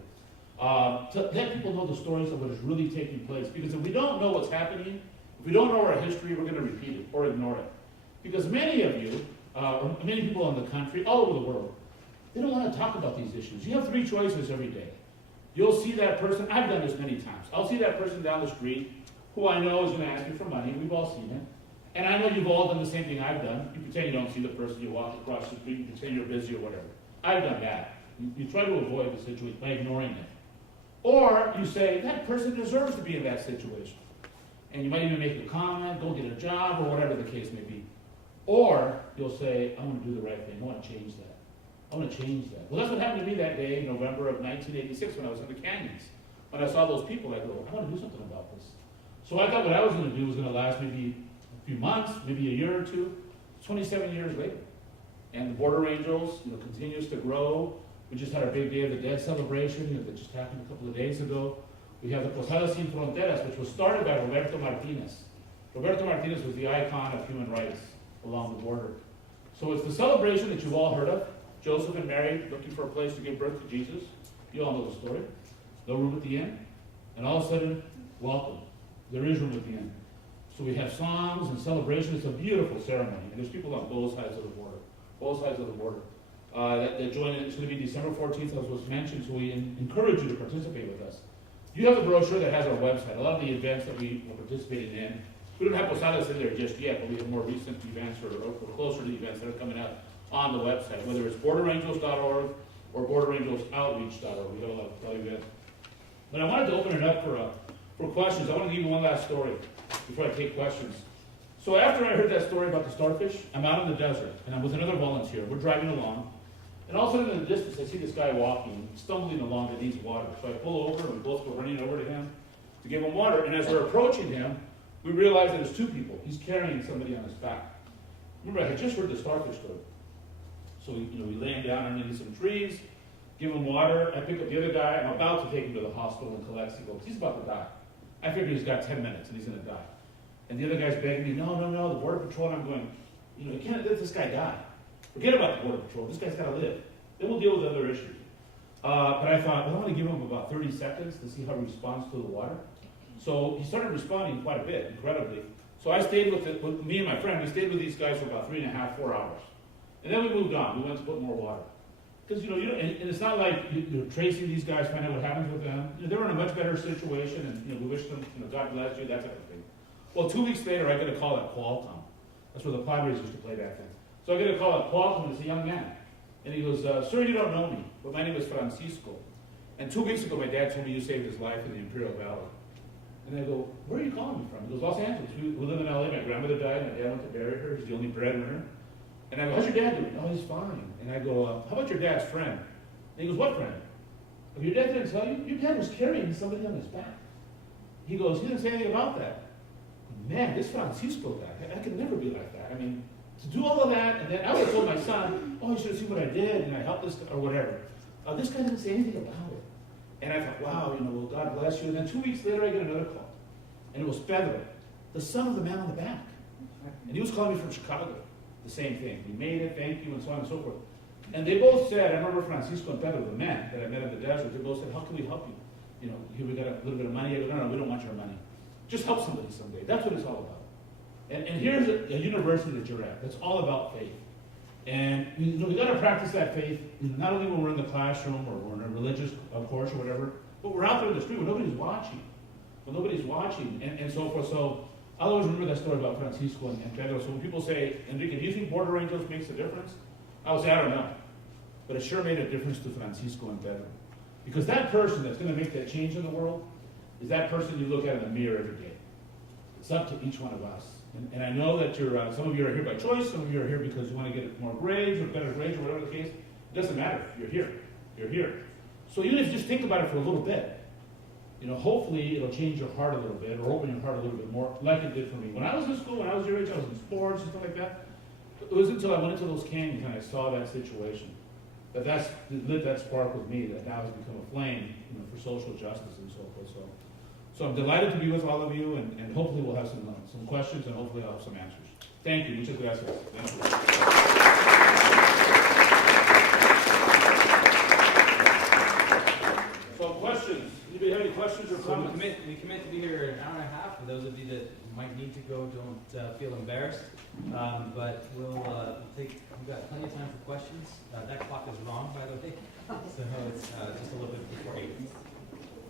to let people know the stories of what is really taking place. Because if we don't know what's happening, if we don't know our history, we're going to repeat it or ignore it. Because many of you, or many people in the country, all over the world, they don't want to talk about these issues. You have three choices every day. You'll see that person, I've done this many times. I'll see that person down the street who I know is going to ask me for money. We've all seen him. And I know you've all done the same thing I've done. You pretend you don't see the person, you walk across the street, you pretend you're busy or whatever. I've done that. You try to avoid the situation by ignoring it. Or you say, that person deserves to be in that situation. And you might even make a comment, go get a job, or whatever the case may be. Or you'll say, I want to do the right thing. I want to change that. I want to change that. Well, that's what happened to me that day in November of 1986 when I was in the canyons. When I saw those people, I go, I want to do something about this. So I thought what I was going to do was going to last maybe a few months, maybe a year or two. 27 years later. And the Border Angels, continues to grow. We just had our big Day of the Dead celebration, that just happened a couple of days ago. We have the Posada Sin Fronteras, which was started by Roberto Martinez. Roberto Martinez was the icon of human rights along the border. So it's the celebration that you've all heard of. Joseph and Mary looking for a place to give birth to Jesus. You all know the story. No room at the inn. And all of a sudden, welcome. There is room at the inn. So we have songs and celebration. It's a beautiful ceremony. And there's people on both sides of the border. Both sides of the border. That join in. It's going to be December 14th, as was mentioned, so we encourage you to participate with us. You have the brochure that has our website. A lot of the events that we are participating in, we don't have Posadas in there just yet, but we have more recent events or closer to the events that are coming out on the website, whether it's borderangels.org or borderangelsoutreach.org. We have a lot of events. But I wanted to open it up for questions. I want to give you one last story before I take questions. So after I heard that story about the starfish, I'm out in the desert, and I'm with another volunteer. We're driving along, and all of a sudden in the distance, I see this guy walking, stumbling along that needs water. So I pull over, and we both go running over to him to give him water. And as we're approaching him, we realize that there's two people. He's carrying somebody on his back. Remember, I had just heard the starfish story. So we lay him down underneath some trees, give him water. I pick up the other guy. I'm about to take him to the hospital in Calexico because he's about to die. I figure he's got 10 minutes and he's going to die. And the other guy's begging me, no, the Border Patrol. And I'm going, you can't let this guy die. Forget about the Border Patrol. This guy's got to live. Then we'll deal with other issues. But I thought, well, I want to give him about 30 seconds to see how he responds to the water. So he started responding quite a bit, incredibly. So I stayed with me and my friend. We stayed with these guys for about 3.5, 4 hours. And then we moved on. We went to put more water. Because, and it's not like you're tracing these guys, find out what happens with them. They were in a much better situation, and we wish them, God bless you, that type of thing. Well, 2 weeks later, I get a call at Qualcomm. That's where the Padres used to play back then. So I get a call at Qualcomm, and it's a young man. And he goes, sir, you don't know me, but my name is Francisco. And 2 weeks ago, my dad told me you saved his life in the Imperial Valley. And I go, where are you calling me from? He goes, Los Angeles. We live in LA. My grandmother died. My dad went to bury her. He's the only breadwinner. And I go, how's your dad doing? Oh, he's fine. And I go, how about your dad's friend? And he goes, what friend? If your dad didn't tell you, your dad was carrying somebody on his back. He goes, he didn't say anything about that. Man, this Francisco guy, I could never be like that. I mean, to do all of that, and then I would have told my son, oh, you should have seen what I did, and I helped this, or whatever. This guy didn't say anything about it. And I thought, wow, well, God bless you. And then 2 weeks later, I get another call. And it was Pedro, the son of the man on the back. And he was calling me from Chicago. The same thing. We made it, thank you, and so on and so forth. And they both said, I remember Francisco and Pedro, the men that I met in the desert, they both said, how can we help you? Here we got a little bit of money. I go, no, we don't want your money. Just help somebody someday. That's what it's all about. And here's a university that you're at. That's all about faith. And we got to practice that faith, not only when we're in the classroom or we're in a religious course or whatever, but we're out there in the street when nobody's watching. And so forth. So I'll always remember that story about Francisco and Pedro. So when people say, Enrique, do you think Border Angels makes a difference? I would say, I don't know. But it sure made a difference to Francisco and Pedro. Because that person that's going to make that change in the world is that person you look at in the mirror every day. It's up to each one of us. And I know that some of you are here by choice, some of you are here because you want to get more grades or better grades or whatever the case. It doesn't matter. You're here. You're here. So even if you just think about it for a little bit, hopefully it'll change your heart a little bit or open your heart a little bit more like it did for me. When I was in school, when I was your age, I was in sports and stuff like that. It was until I went into those canyons and I saw that situation that lit that spark with me that now has become a flame for social justice and so forth. So I'm delighted to be with all of you, and hopefully we'll have some questions, and hopefully I'll have some answers. Thank you. Muchas gracias. Thank you. So questions. questions or So comments? we commit to be here an hour and a half. For those of you that might need to go, don't feel embarrassed. But we've got plenty of time for questions. That clock is wrong, by the way. So it's just a little bit before 8.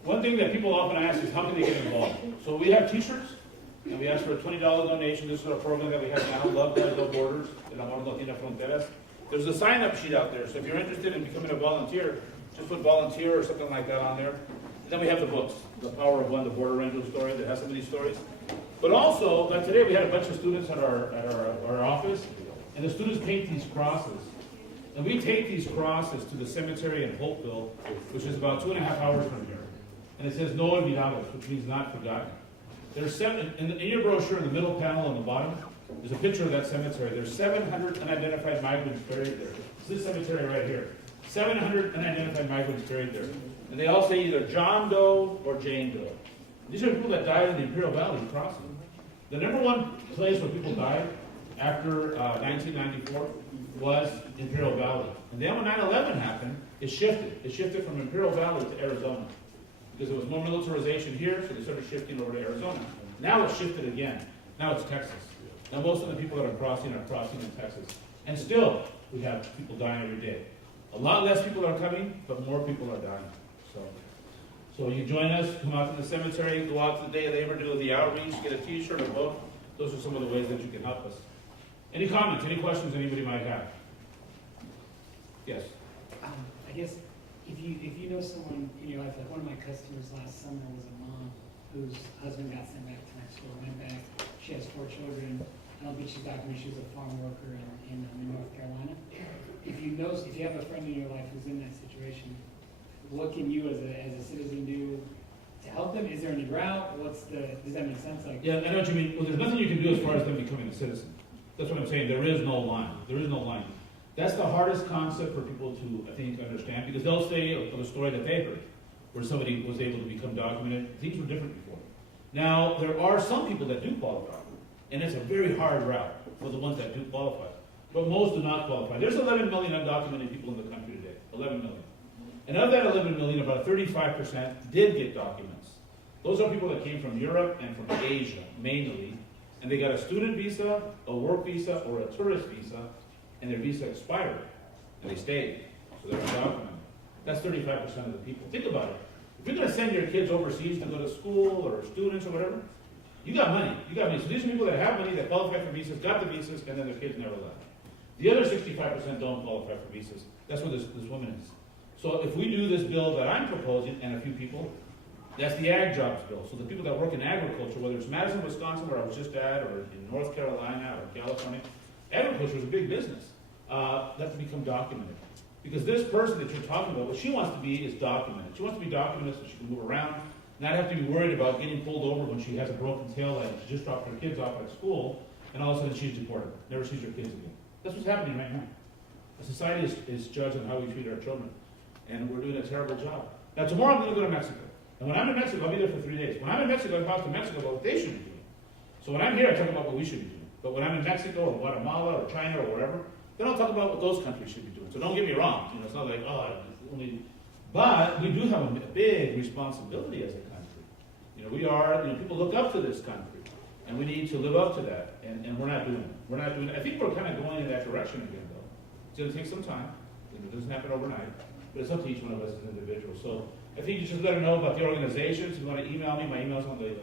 One thing that people often ask is how can they get involved? So we have t-shirts, and we ask for a $20 donation. This is our program that we have now, Love Guys, No Borders, El Amor No Tiene Fronteras. There's a sign-up sheet out there, so if you're interested in becoming a volunteer, just put volunteer or something like that on there. And then we have the books, The Power of One, the Border Ranger story that has some of these stories. But also, like today we had a bunch of students at our office, and the students paint these crosses. And we take these crosses to the cemetery in Hopeville, which is about 2.5 hours from here. And it says no olvidados, which means not forgotten. There's in your brochure, in the middle panel on the bottom, there's a picture of that cemetery. There's 700 unidentified migrants buried there. It's this cemetery right here. 700 unidentified migrants buried there. And they all say either John Doe or Jane Doe. These are people that died in the Imperial Valley crossing. The number one place where people died after 1994 was Imperial Valley. And then when 9/11 happened, it shifted. It shifted from Imperial Valley to Arizona. Because there was more militarization here, so they started shifting over to Arizona. Now it's shifted again. Now it's Texas. Now most of the people that are crossing in Texas. And still, we have people dying every day. A lot less people are coming, but more people are dying. So you join us, come out to the cemetery, go out to the Day of Labor, do the outreach, get a t-shirt, a book. Those are some of the ways that you can help us. Any comments, any questions anybody might have? Yes. I guess if you know someone in your life, like one of my customers last summer was a mom whose husband got sent back to Mexico, went back. She has 4 children. I don't think she's documented. She was a farm worker in North Carolina. If you have a friend in your life who's in that situation, what can you as a citizen do to help them? Is there any route? Does that make sense? Yeah, I know what you mean. Well, there's nothing you can do as far as them becoming a citizen. That's what I'm saying. There is no line. There is no line. That's the hardest concept for people to, I think, understand, because they'll say of a story that they heard, where somebody was able to become documented. Things were different before. Now, there are some people that do qualify, and it's a very hard route for the ones that do qualify. But most do not qualify. There's 11 million undocumented people in the country today. 11 million. And of that 11 million, about 35% did get documents. Those are people that came from Europe and from Asia, mainly, and they got a student visa, a work visa, or a tourist visa, and their visa expired, and they stayed, so they're undocumented. That's 35% of the people. Think about it. If you're going to send your kids overseas to go to school, or students, or whatever, you got money. You got money. So these are people that have money, that qualify for visas, got the visas, and then their kids never left. The other 65% don't qualify for visas. That's what this woman is. So if we do this bill that I'm proposing, and a few people, that's the ag jobs bill. So the people that work in agriculture, whether it's Madison, Wisconsin, where I was just at, or in North Carolina, or California, agriculture is a big business. That to become documented. Because this person that you're talking about, what she wants to be is documented. She wants to be documented so she can move around, not have to be worried about getting pulled over when she has a broken tail light and she just dropped her kids off at school, and all of a sudden she's deported. Never sees her kids again. That's what's happening right now. The society is judged on how we treat our children. And we're doing a terrible job. Now tomorrow I'm going to go to Mexico. And when I'm in Mexico, I'll be there for 3 days. When I'm in Mexico, I talk to Mexico about what they should be doing. So when I'm here, I talk about what we should be doing. But when I'm in Mexico or Guatemala or China or wherever, then I'll talk about what those countries should be doing. So don't get me wrong. It's not like, only. But we do have a big responsibility as a country. We are, people look up to this country. And we need to live up to that. And we're not doing it. We're not doing it. I think we're kind of going in that direction again, though. It's going to take some time. It doesn't happen overnight. But it's up to each one of us as individuals. So I think you just let them know about the organizations. If you want to email me, my email's on the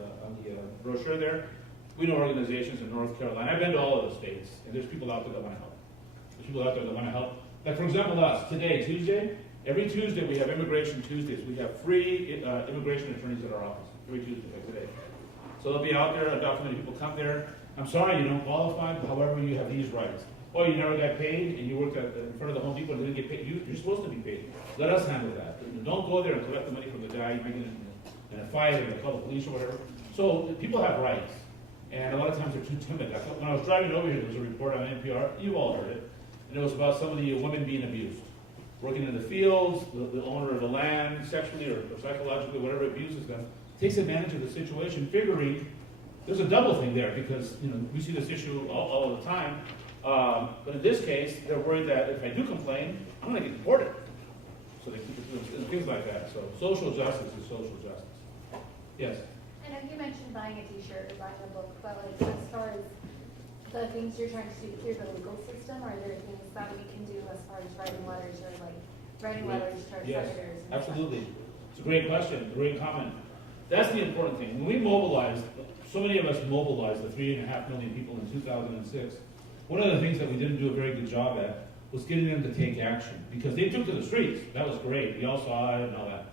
brochure there. We know organizations in North Carolina. I've been to all of the states, and there's people out there that want to help. There's people out there that want to help. Like, for example, us, today, Tuesday, every Tuesday we have Immigration Tuesdays. We have free immigration attorneys at our office, every Tuesday, like today. So they'll be out there, undocumented people come there. I'm sorry you don't qualify, but however, you have these rights. Oh, you never got paid, and you worked in front of the Home Depot and didn't get paid. You're supposed to be paid. Let us handle that. Don't go there and collect the money from the guy. You might get in a fight, or call the police or whatever. So people have rights, and a lot of times they're too timid. When I was driving over here, there was a report on NPR. You all heard it, and it was about some of the women being abused, working in the fields. The owner of the land, sexually or psychologically, whatever abuses them, takes advantage of the situation, figuring there's a double thing there because we see this issue all the time. But in this case, they're worried that if I do complain, I'm going to get deported. So they keep it doing things like that. So social justice is social justice. Yes. I know you mentioned buying a t-shirt or buying a book, but like as far as the things you're trying to do through the legal system, are there things that we can do as far as writing letters or like writing letters to our Yes, senators? And absolutely. It's a great question, a great comment. That's the important thing. When we mobilized, so many of us mobilized the 3.5 million people in 2006. One of the things that we didn't do a very good job at was getting them to take action, because they took to the streets. That was great. We all saw it and all that.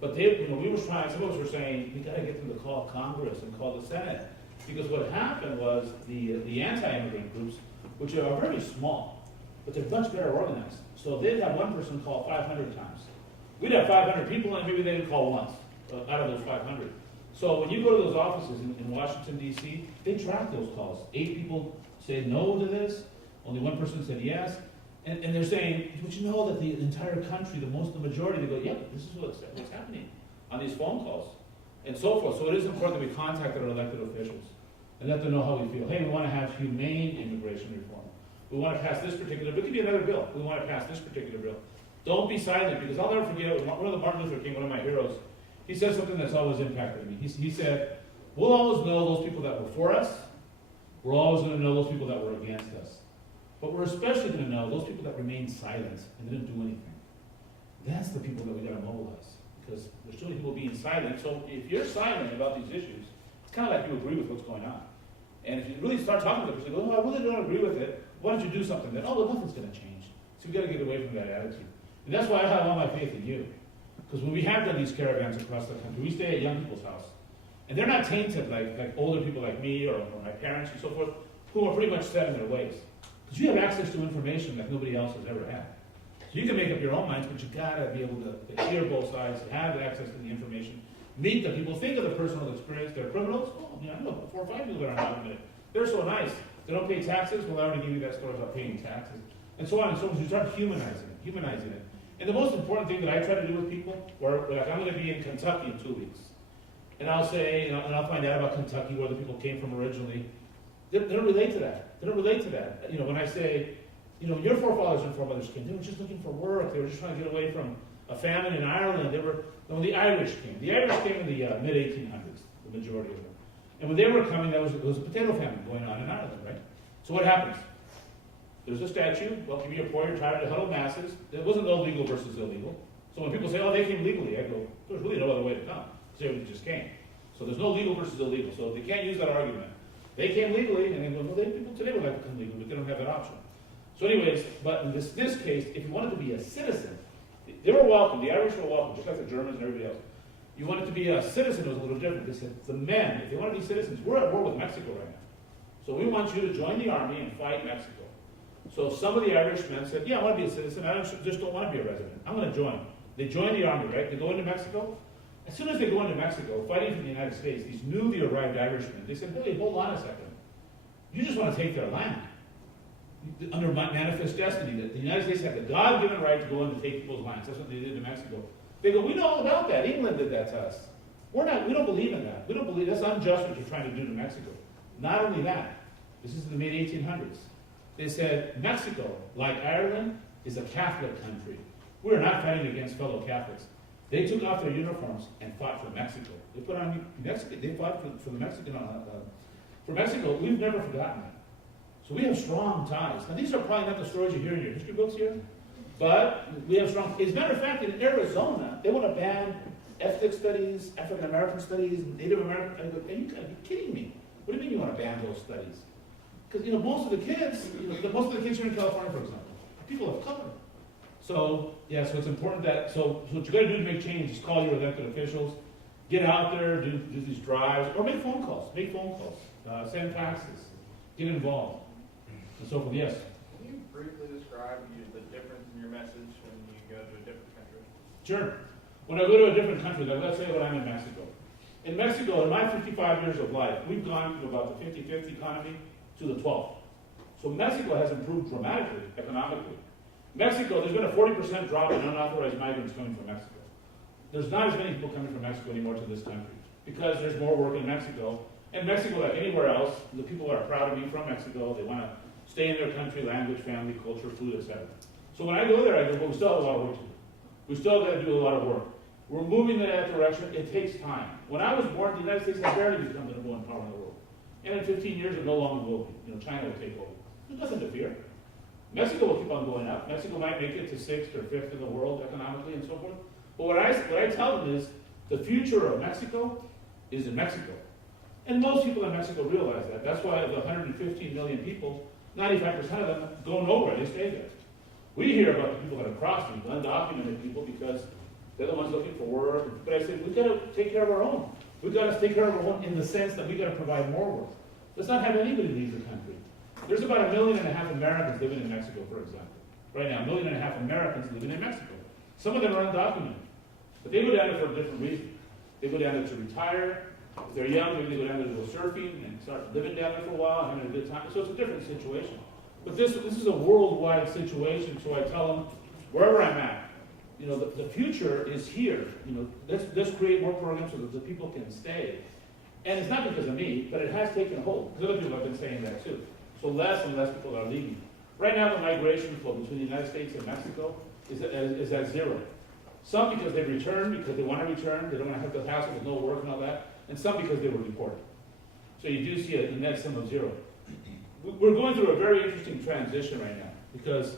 But they, we were trying. Some of us were saying we got to get them to call Congress and call the Senate, because what happened was the anti-immigrant groups, which are very small, but they're much better organized. So they'd have one person call 500 times. We'd have 500 people, and maybe they didn't call once out of those 500. So when you go to those offices in Washington, D.C., they track those calls. 8 people say no to this, only 1 person said yes, and they're saying, but you know that the entire country, the majority, they go, yeah, this is what's happening on these phone calls, and so forth. So it is important that we contact our elected officials and let them know how we feel. Hey, we want to have humane immigration reform. We want to pass this particular bill. It could be another bill. We want to pass this particular bill. Don't be silent, because I'll never forget, one of the Martin Luther King, one of my heroes, he said something that's always impacted me. He said, we'll always know those people that were for us. We're always going to know those people that were against us. But we're especially going to know those people that remained silent and didn't do anything. That's the people that we got to mobilize, because there's still people being silent. So if you're silent about these issues, it's kind of like you agree with what's going on. And if you really start talking to the person, go, oh, I really don't agree with it. Why don't you do something? Then, oh, well, nothing's going to change. So we've got to get away from that attitude. And that's why I have all my faith in you. Because when we have done these caravans across the country, we stay at young people's house. And they're not tainted like older people like me or my parents and so forth, who are pretty much set in their ways. Because you have access to information that nobody else has ever had. So you can make up your own minds, but you got to be able to hear both sides, have access to the information, meet the people, think of the personal experience. They're criminals. Oh, yeah, I know 4 or 5 people that are not admitted. They're so nice. They don't pay taxes. Well, I already gave you that story about paying taxes. And so on and so on. You start humanizing it. And the most important thing that I try to do with people, like I'm going to be in Kentucky in 2 weeks. And I'll say, and I'll find out about Kentucky, where the people came from originally. They don't relate to that. They don't relate to that. When I say, your forefathers and foremothers came, they were just looking for work. They were just trying to get away from a famine in Ireland. When the Irish came in the mid-1800s, the majority of them. And when they were coming, there was a potato famine going on in Ireland, right? So what happens? There's a statute. Well, give me a poor, tired, to huddle masses. It wasn't no legal versus illegal. So when people say, oh, they came legally, I go, there's really no other way to come. Because they just came. So there's no legal versus illegal. So they can't use that argument. They came legally, and they go, well, people today would like to come legally, but they don't have that option. So anyways, but in this case, if you wanted to be a citizen, they were welcome. The Irish were welcome, just like the Germans and everybody else. You wanted to be a citizen, it was a little different. They said, the men, if they want to be citizens, we're at war with Mexico right now. So we want you to join the army and fight Mexico. So some of the Irish men said, yeah, I want to be a citizen. I just don't want to be a resident. I'm going to join. They join the army, right? They go into Mexico. As soon as they go into Mexico, fighting for the United States, these newly arrived Irishmen, they said, hey, hold on a second. You just want to take their land. Under manifest destiny, that the United States had the God-given right to go in and take people's lands. That's what they did in Mexico. They go, we know all about that. England did that to us. We don't believe in that. We don't believe that's unjust what you're trying to do to Mexico. Not only that, this is in the mid-1800s. They said, Mexico, like Ireland, is a Catholic country. We're not fighting against fellow Catholics. They took off their uniforms and fought for Mexico. They put on Mexico. They fought for the Mexican. For Mexico, we've never forgotten that. So we have strong ties. Now, these are probably not the stories you hear in your history books here, but we have strong. As a matter of fact, in Arizona, they want to ban ethnic studies, African American studies, Native American. I go, are you gotta be kidding me? What do you mean you want to ban those studies? Because most of the kids, most of the kids here in California, for example, are people of color. So yeah, so it's important that so what you got to do to make change is call your elected officials, get out there, do these drives, or make phone calls, send faxes, get involved, and so forth. Yes. Can you briefly describe the difference in your message when you go to a different country? Sure. When I go to a different country, like let's say when I'm in Mexico. In Mexico, in my 55 years of life, we've gone from about the 50-50 economy to the 12th. So Mexico has improved dramatically economically. Mexico, there's been a 40% drop in unauthorized migrants coming from Mexico. There's not as many people coming from Mexico anymore to this country because there's more work in Mexico. And Mexico, like anywhere else, the people are proud to be from Mexico. They want to stay in their country, language, family, culture, food, etc. So when I go there, I go, well, we still have a lot of work to do. We still got to do a lot of work. We're moving in that direction. It takes time. When I was born, the United States had barely become the number one power in the world. And in 15 years, it no longer will be. You know, China will take over. There's nothing to fear. Mexico will keep on going up. Mexico might make it to 6th or 5th in the world economically and so forth. But what I tell them is the future of Mexico is in Mexico. And most people in Mexico realize that. That's why of the 115 million people, 95% of them go nowhere. They stay there. We hear about the people that have crossed, these undocumented people, because they're the ones looking for work. But I say, we've got to take care of our own. We've got to take care of our own in the sense that we've got to provide more work. Let's not have anybody leave the country. There's about 1.5 million Americans living in Mexico, for example. Right now, 1.5 million Americans living in Mexico. Some of them are undocumented. But they go down there for a different reason. They go down there to retire. If they're young, maybe they go down there to go surfing and start living down there for a while, having a good time. So it's a different situation. But this is a worldwide situation, so I tell them, wherever I'm at, you know, the future is here. You know, let's create more programs so that the people can stay. And it's not because of me, but it has taken hold. Because other people have been saying that too. So less and less people are leaving. Right now, the migration flow between the United States and Mexico is at zero. Some because they return, because they want to return, they don't want to have the hassle with no work and all that, and some because they were deported. So you do see a net sum of zero. We're going through a very interesting transition right now, because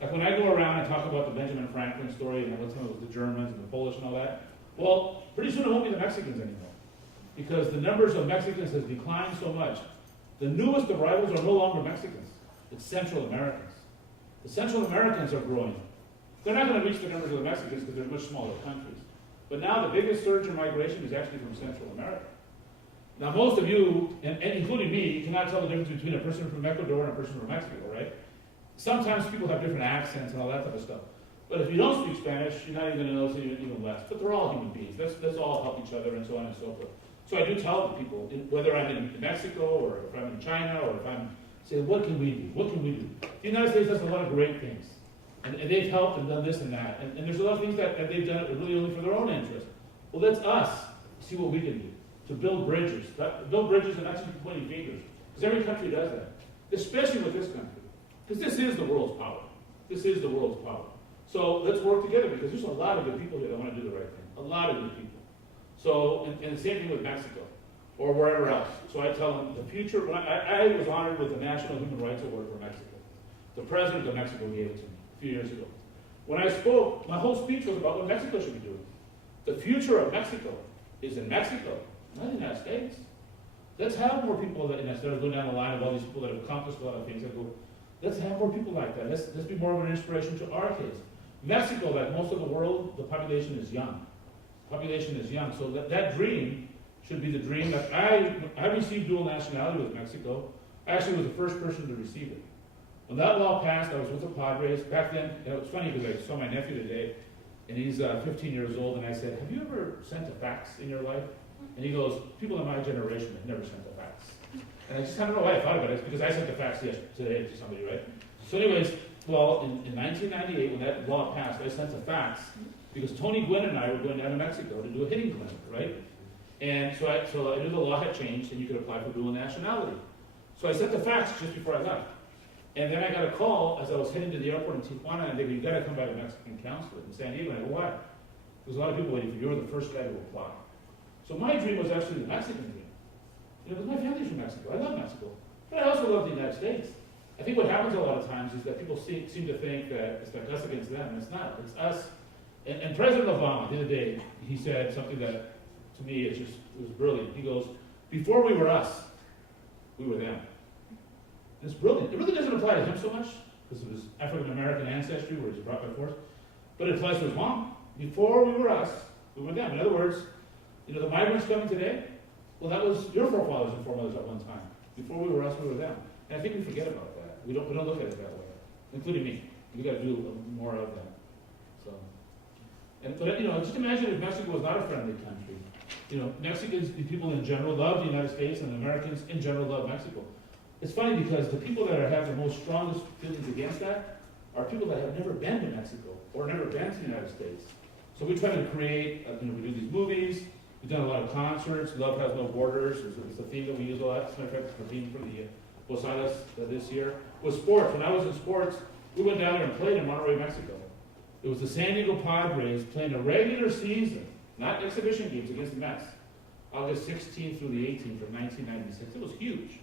like when I go around and talk about the Benjamin Franklin story, and I tell them about the Germans and the Polish and all that, well, pretty soon it won't be the Mexicans anymore, because the numbers of Mexicans has declined so much. The newest arrivals are no longer Mexicans, it's Central Americans. The Central Americans are growing. They're not going to reach the numbers of the Mexicans because they're much smaller countries. But now the biggest surge in migration is actually from Central America. Now most of you, and including me, you cannot tell the difference between a person from Ecuador and a person from Mexico, right? Sometimes people have different accents and all that type of stuff. But if you don't speak Spanish, you're not even going to notice it even less. But they're all human beings. Let's all help each other and so on and so forth. So I do tell the people, whether I'm in Mexico or if I'm in China or if I'm saying, what can we do? What can we do? The United States does a lot of great things. And they've helped and done this and that. And there's a lot of things that they've done really only for their own interest. Well, let's us see what we can do to build bridges. Build bridges and not just pointing fingers. Because every country does that. Especially with this country. Because this is the world's power. This is the world's power. So let's work together because there's a lot of good people here that want to do the right thing. A lot of good people. So, and the same thing with Mexico or wherever else. So I tell them the future, I was honored with the National Human Rights Award for Mexico. The president of Mexico gave it to me a few years ago. When I spoke, my whole speech was about what Mexico should be doing. The future of Mexico is in Mexico, not in the United States. Let's have more people that, instead of going down the line of all these people that have accomplished a lot of things, that go, let's have more people like that. Let's be more of an inspiration to our kids. Mexico, like most of the world, the population is young. Population is young. So that dream should be the dream that I received dual nationality with Mexico. I actually was the first person to receive it. When that law passed, I was with the Padres. Back then, it was funny because I saw my nephew today, and he's 15 years old, and I said, have you ever sent a fax in your life? And he goes, people in my generation have never sent a fax. And I don't know why I thought about it. It's because I sent a fax today to somebody, right? So anyways, well, in 1998, when that law passed, I sent a fax because Tony Gwynn and I were going down to Mexico to do a hitting clinic, right? And so I knew the law had changed, and you could apply for dual nationality. So I sent the fax just before I left. And then I got a call as I was heading to the airport in Tijuana, and they go, you got to come by the Mexican consulate in San Diego. And I go, why? There's a lot of people waiting for you. You're the first guy to apply. So my dream was actually the Mexican dream. You know, because my family's from Mexico. I love Mexico. But I also love the United States. I think what happens a lot of times is that people seem to think that it's like us against them, and it's not. It's us. And President Obama, the other day, he said something that, to me, it was brilliant. He goes, before we were us, we were them. It's brilliant. It really doesn't apply to him so much, because of his African-American ancestry, where he's brought by force, but it applies to his mom. Before we were us, we were them. In other words, you know, the migrants coming today, well, that was your forefathers and foremothers at one time. Before we were us, we were them. And I think we forget about that. We don't look at it that way, including me. We got to do more of that. So, but you know, just imagine if Mexico was not a friendly country. You know, Mexicans, the people in general, love the United States, and Americans in general love Mexico. It's funny because the people that have the most strongest feelings against that are people that have never been to Mexico or never been to the United States. So we try to create, you know, we do these movies. We've done a lot of concerts. Love Has No Borders is the theme that we use a lot. As a matter of fact, it's the theme for the Posadas this year. With sports, when I was in sports, we went down there and played in Monterrey, Mexico. It was the San Diego Padres playing a regular season not exhibition games against the Mets, August 16th through the 18th of 1996. It was huge.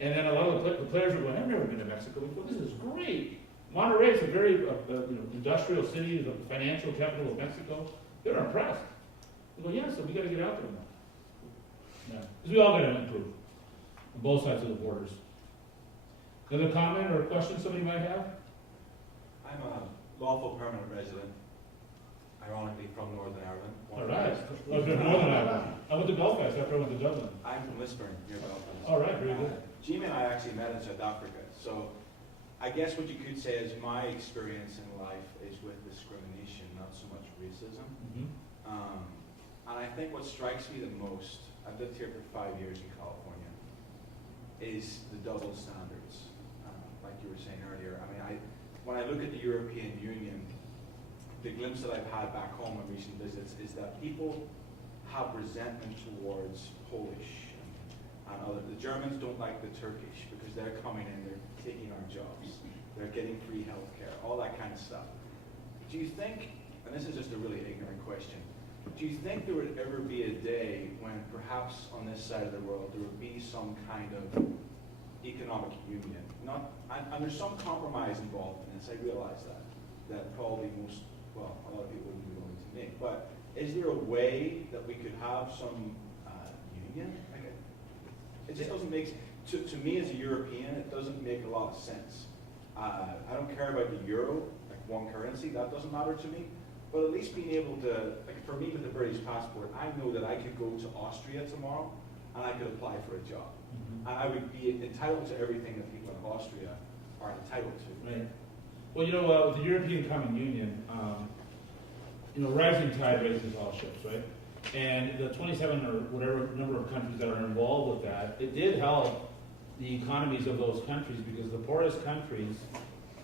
And then a lot of the players were going, I've never been to Mexico before. This is great. Monterrey is a very industrial city, the financial capital of Mexico. They're impressed. They go, yeah, so we got to get out there more. Yeah, because we all got to improve on both sides of the borders. Another comment or question somebody might have? I'm a lawful permanent resident, ironically from Northern Ireland. All right. Well, if you're from Northern Ireland. I went to Belfast after I went to Dublin. I'm from Lisburn, near Belfast. All right, very good. Jimmy and I actually met in South Africa, so I guess what you could say is my experience in life is with discrimination, not so much racism. Mhm. And I think what strikes me the most, I've lived here for 5 years in California, is the double standards. Like you were saying earlier, I mean, when I look at the European Union, the glimpse that I've had back home on recent visits is that people have resentment towards Polish and other. The Germans don't like the Turkish because they're coming in, they're taking our jobs, they're getting free healthcare, all that kind of stuff. Do you think, and this is just a really ignorant question, do you think there would ever be a day when perhaps on this side of the world there would be some kind of economic union? And there's some compromise involved in this, I realize that probably a lot of people wouldn't be willing to make. But is there a way that we could have some union? It just doesn't make, to me as a European, it doesn't make a lot of sense. I don't care about the euro, like one currency, that doesn't matter to me. But at least being able to, like for me with the British passport, I know that I could go to Austria tomorrow and I could apply for a job. Mhm. And I would be entitled to everything that people in Austria are entitled to. Right. Well, with the European Common Union, rising tide raises all ships, right? And the 27 or whatever number of countries that are involved with that, it did help the economies of those countries because the poorest countries,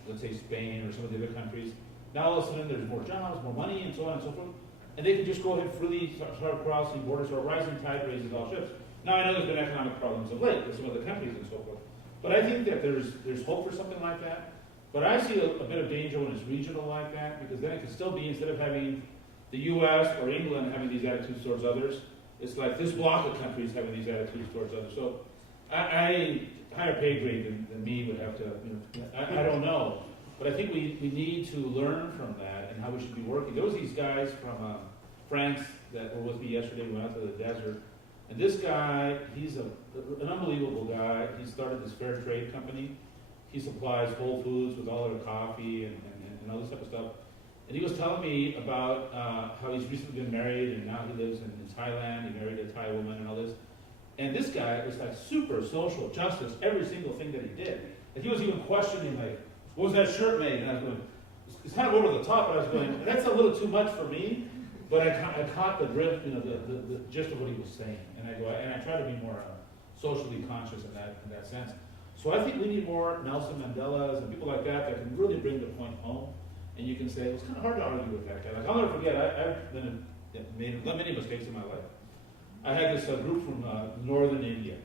let's say Spain or some of the other countries, now all of a sudden there's more jobs, more money, and so on and so forth, and they can just go ahead freely start crossing borders. So a rising tide raises all ships. Now I know there's been economic problems of late with some of the countries and so forth, but I think that there's hope for something like that. But I see a bit of danger when it's regional like that, because then it can still be, instead of having the U.S. or England having these attitudes towards others, it's like this block of countries having these attitudes towards others. So I higher pay grade than me would have to, I don't know. But I think we need to learn from that and how we should be working. There was these guys from France that were with me yesterday. We went out to the desert. And this guy, he's an unbelievable guy. He started this fair trade company. He supplies Whole Foods with all their coffee and all this type of stuff. And he was telling me about how he's recently been married and now he lives in Thailand. He married a Thai woman and all this. And this guy was like super social justice, every single thing that he did. And he was even questioning, like, what was that shirt made? And I was going, it's kind of over the top, but I was going, that's a little too much for me. But I caught the drift, the gist of what he was saying. And I try to be more socially conscious in that sense. So I think we need more Nelson Mandelas and people like that can really bring the point home. And you can say, it was kind of hard to argue with that guy. Like, I'll never forget, I've made many mistakes in my life. I had this group from northern India,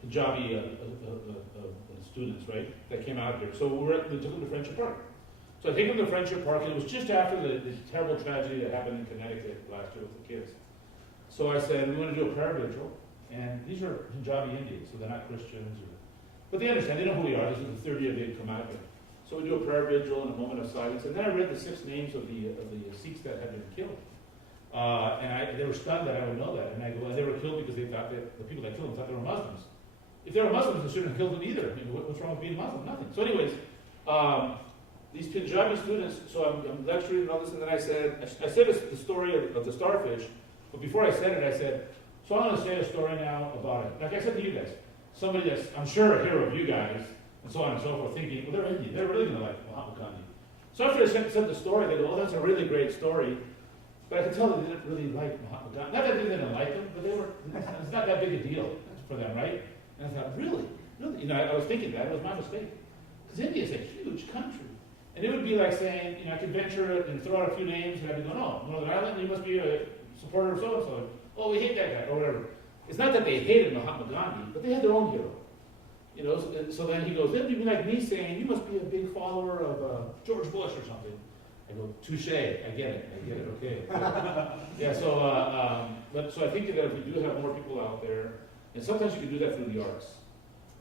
Punjabi students, right, that came out here. So we took them to Friendship Park. So I take them to Friendship Park, and it was just after the terrible tragedy that happened in Connecticut last year with the kids. So I said, we want to do a prayer vigil, and these are Punjabi Indians, so they're not Christians, but they understand, they know who we are. This is the third year they'd come out here. So we do a prayer vigil and a moment of silence, and then I read the 6 names of the Sikhs that had been killed. And they were stunned that I would know that. And I go, they were killed because they thought that the people that killed them thought they were Muslims. If they were Muslims, they shouldn't have killed them either. What's wrong with being Muslim? Nothing. So anyways, these Punjabi students, so I'm lecturing and all this, and then I said the story of the starfish, but before I said it, I said, so I'm going to say a story now about it. Like I said to you guys, somebody that's, I'm sure, a hero of you guys, and so on and so forth, thinking, well, they're Indian. They're really going to like Mahatma Gandhi. So after I said the story, they go, oh, that's a really great story. But I could tell that they didn't really like Mahatma Gandhi. Not that they didn't like him, but it's not that big a deal for them, right? And I thought, really? Really? I was thinking that. It was my mistake. Because India is a huge country. And it would be like saying, I could venture and throw out a few names, and I'd be going, oh, Northern Ireland, you must be a supporter of so-and-so. Oh, we hate that guy, or whatever. It's not that they hated Mahatma Gandhi, but they had their own hero. So then he goes, it'd be like me saying, you must be a big follower of George Bush or something. I go, touche, I get it, okay. Yeah, so, so I think that if we do have more people out there, and sometimes you can do that through the arts.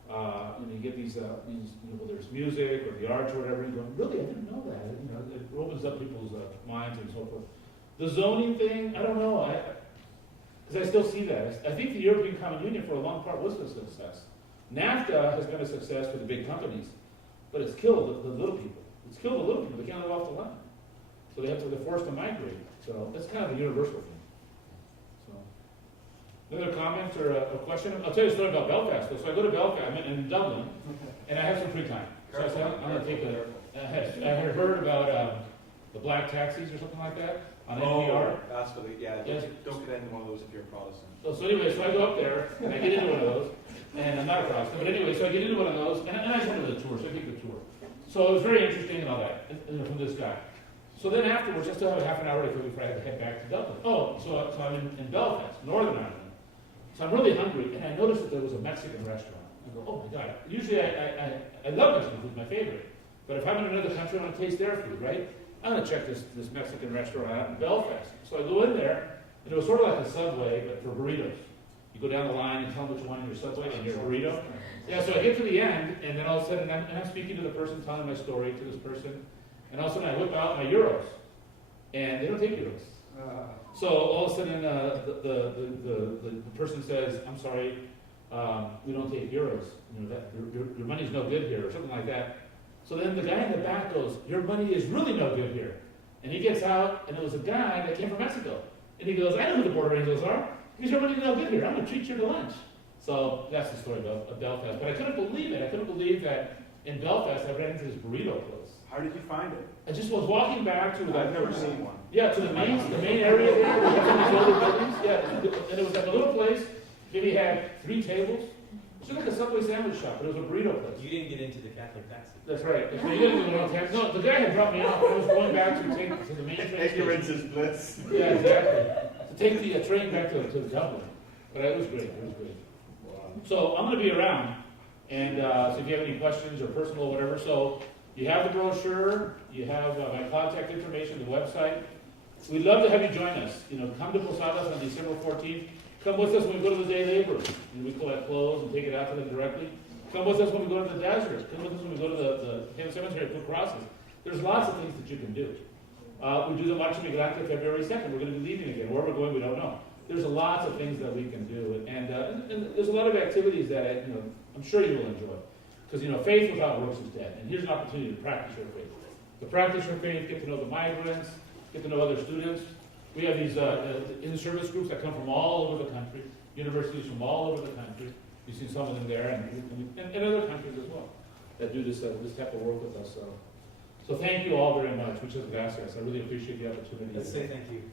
You get these, whether it's music or the arts or whatever, you go, really, I didn't know that. It opens up people's minds and so forth. The zoning thing, I don't know, because I still see that. I think the European Common Union for a long part was a success. NAFTA has been a success for the big companies, but it's killed the little people. It's killed the little people. They can't live off the land. So they're forced to migrate. So that's kind of a universal thing. So, another comment or a question? I'll tell you a story about Belfast. So I go to Belfast, I'm in Dublin, and I have some free time. So I said, I'm going to take I had heard about the black taxis or something like that on NPR. That's what Yes. don't get into one of those if you're a Protestant. So anyway, so I go up there, and I get into one of those, and I'm not a Protestant, but anyway, so I get into one of those, and I just went to the tour, so I take the tour. So it was very interesting and all that, from this guy. So then afterwards, I still have a half an hour before I have to head back to Dublin. So I'm in Belfast, Northern Ireland. So I'm really hungry, and I noticed that there was a Mexican restaurant. I go, oh my God. Usually I love Mexican food, it's my favorite. But if I'm in another country, I want to taste their food, right? I'm going to check this Mexican restaurant out in Belfast. So I go in there, and it was sort of like a Subway, but for burritos. You go down the line and tell them which one in your Subway and your burrito. Yeah, so I get to the end, and then all of a sudden, I'm speaking to the person, telling my story to this person, and all of a sudden I whip out my euros, and they don't take euros. So all of a sudden, the person says, "I'm sorry, we don't take euros. Your money's no good here," or something like that. So then the guy in the back goes, "Your money is really no good here." And he gets out, and it was a guy that came from Mexico, and he goes, "I know who the border angels are. Because your money's no good here. I'm going to treat you to lunch." So that's the story of Belfast. But I couldn't believe it. I couldn't believe that in Belfast I ran into this burrito place. How did you find it? I just was walking back to I've never seen one. Yeah, to the main area there. We have some of these older buildings. Yeah, and it was like a little place. Maybe had 3 tables. It was like a Subway sandwich shop, but it was a burrito place. You didn't get into the Catholic taxi. That's right. So you didn't go to no, the guy had dropped me off. I was going back to take to the main train station. Ignorance is bliss. Yeah, exactly. To take the train back to Dublin. But it was great. It was great. So I'm going to be around, and so if you have any questions or personal or whatever, so you have the brochure, you have my contact information, the website. We'd love to have you join us. Come to Posadas on December 14th. Come with us when we go to the day labor, and we collect clothes and take it out to them directly. Come with us when we go to the desert. Come with us when we go to the cemetery and put crosses. There's lots of things that you can do. We do the Marcha Migrante February 2nd. We're going to be leaving again. Where we're going, we don't know. There's lots of things that we can do, and there's a lot of activities that I'm sure you will enjoy. Because faith without works is dead, and here's an opportunity to practice your faith. To practice your faith, get to know the migrants, get to know other students. We have these in-service groups that come from all over the country, universities from all over the country. You've seen some of them there, and other countries as well that do this type of work with us. So thank you all very much. Muchas gracias. I really appreciate the opportunity. Let's say thank you.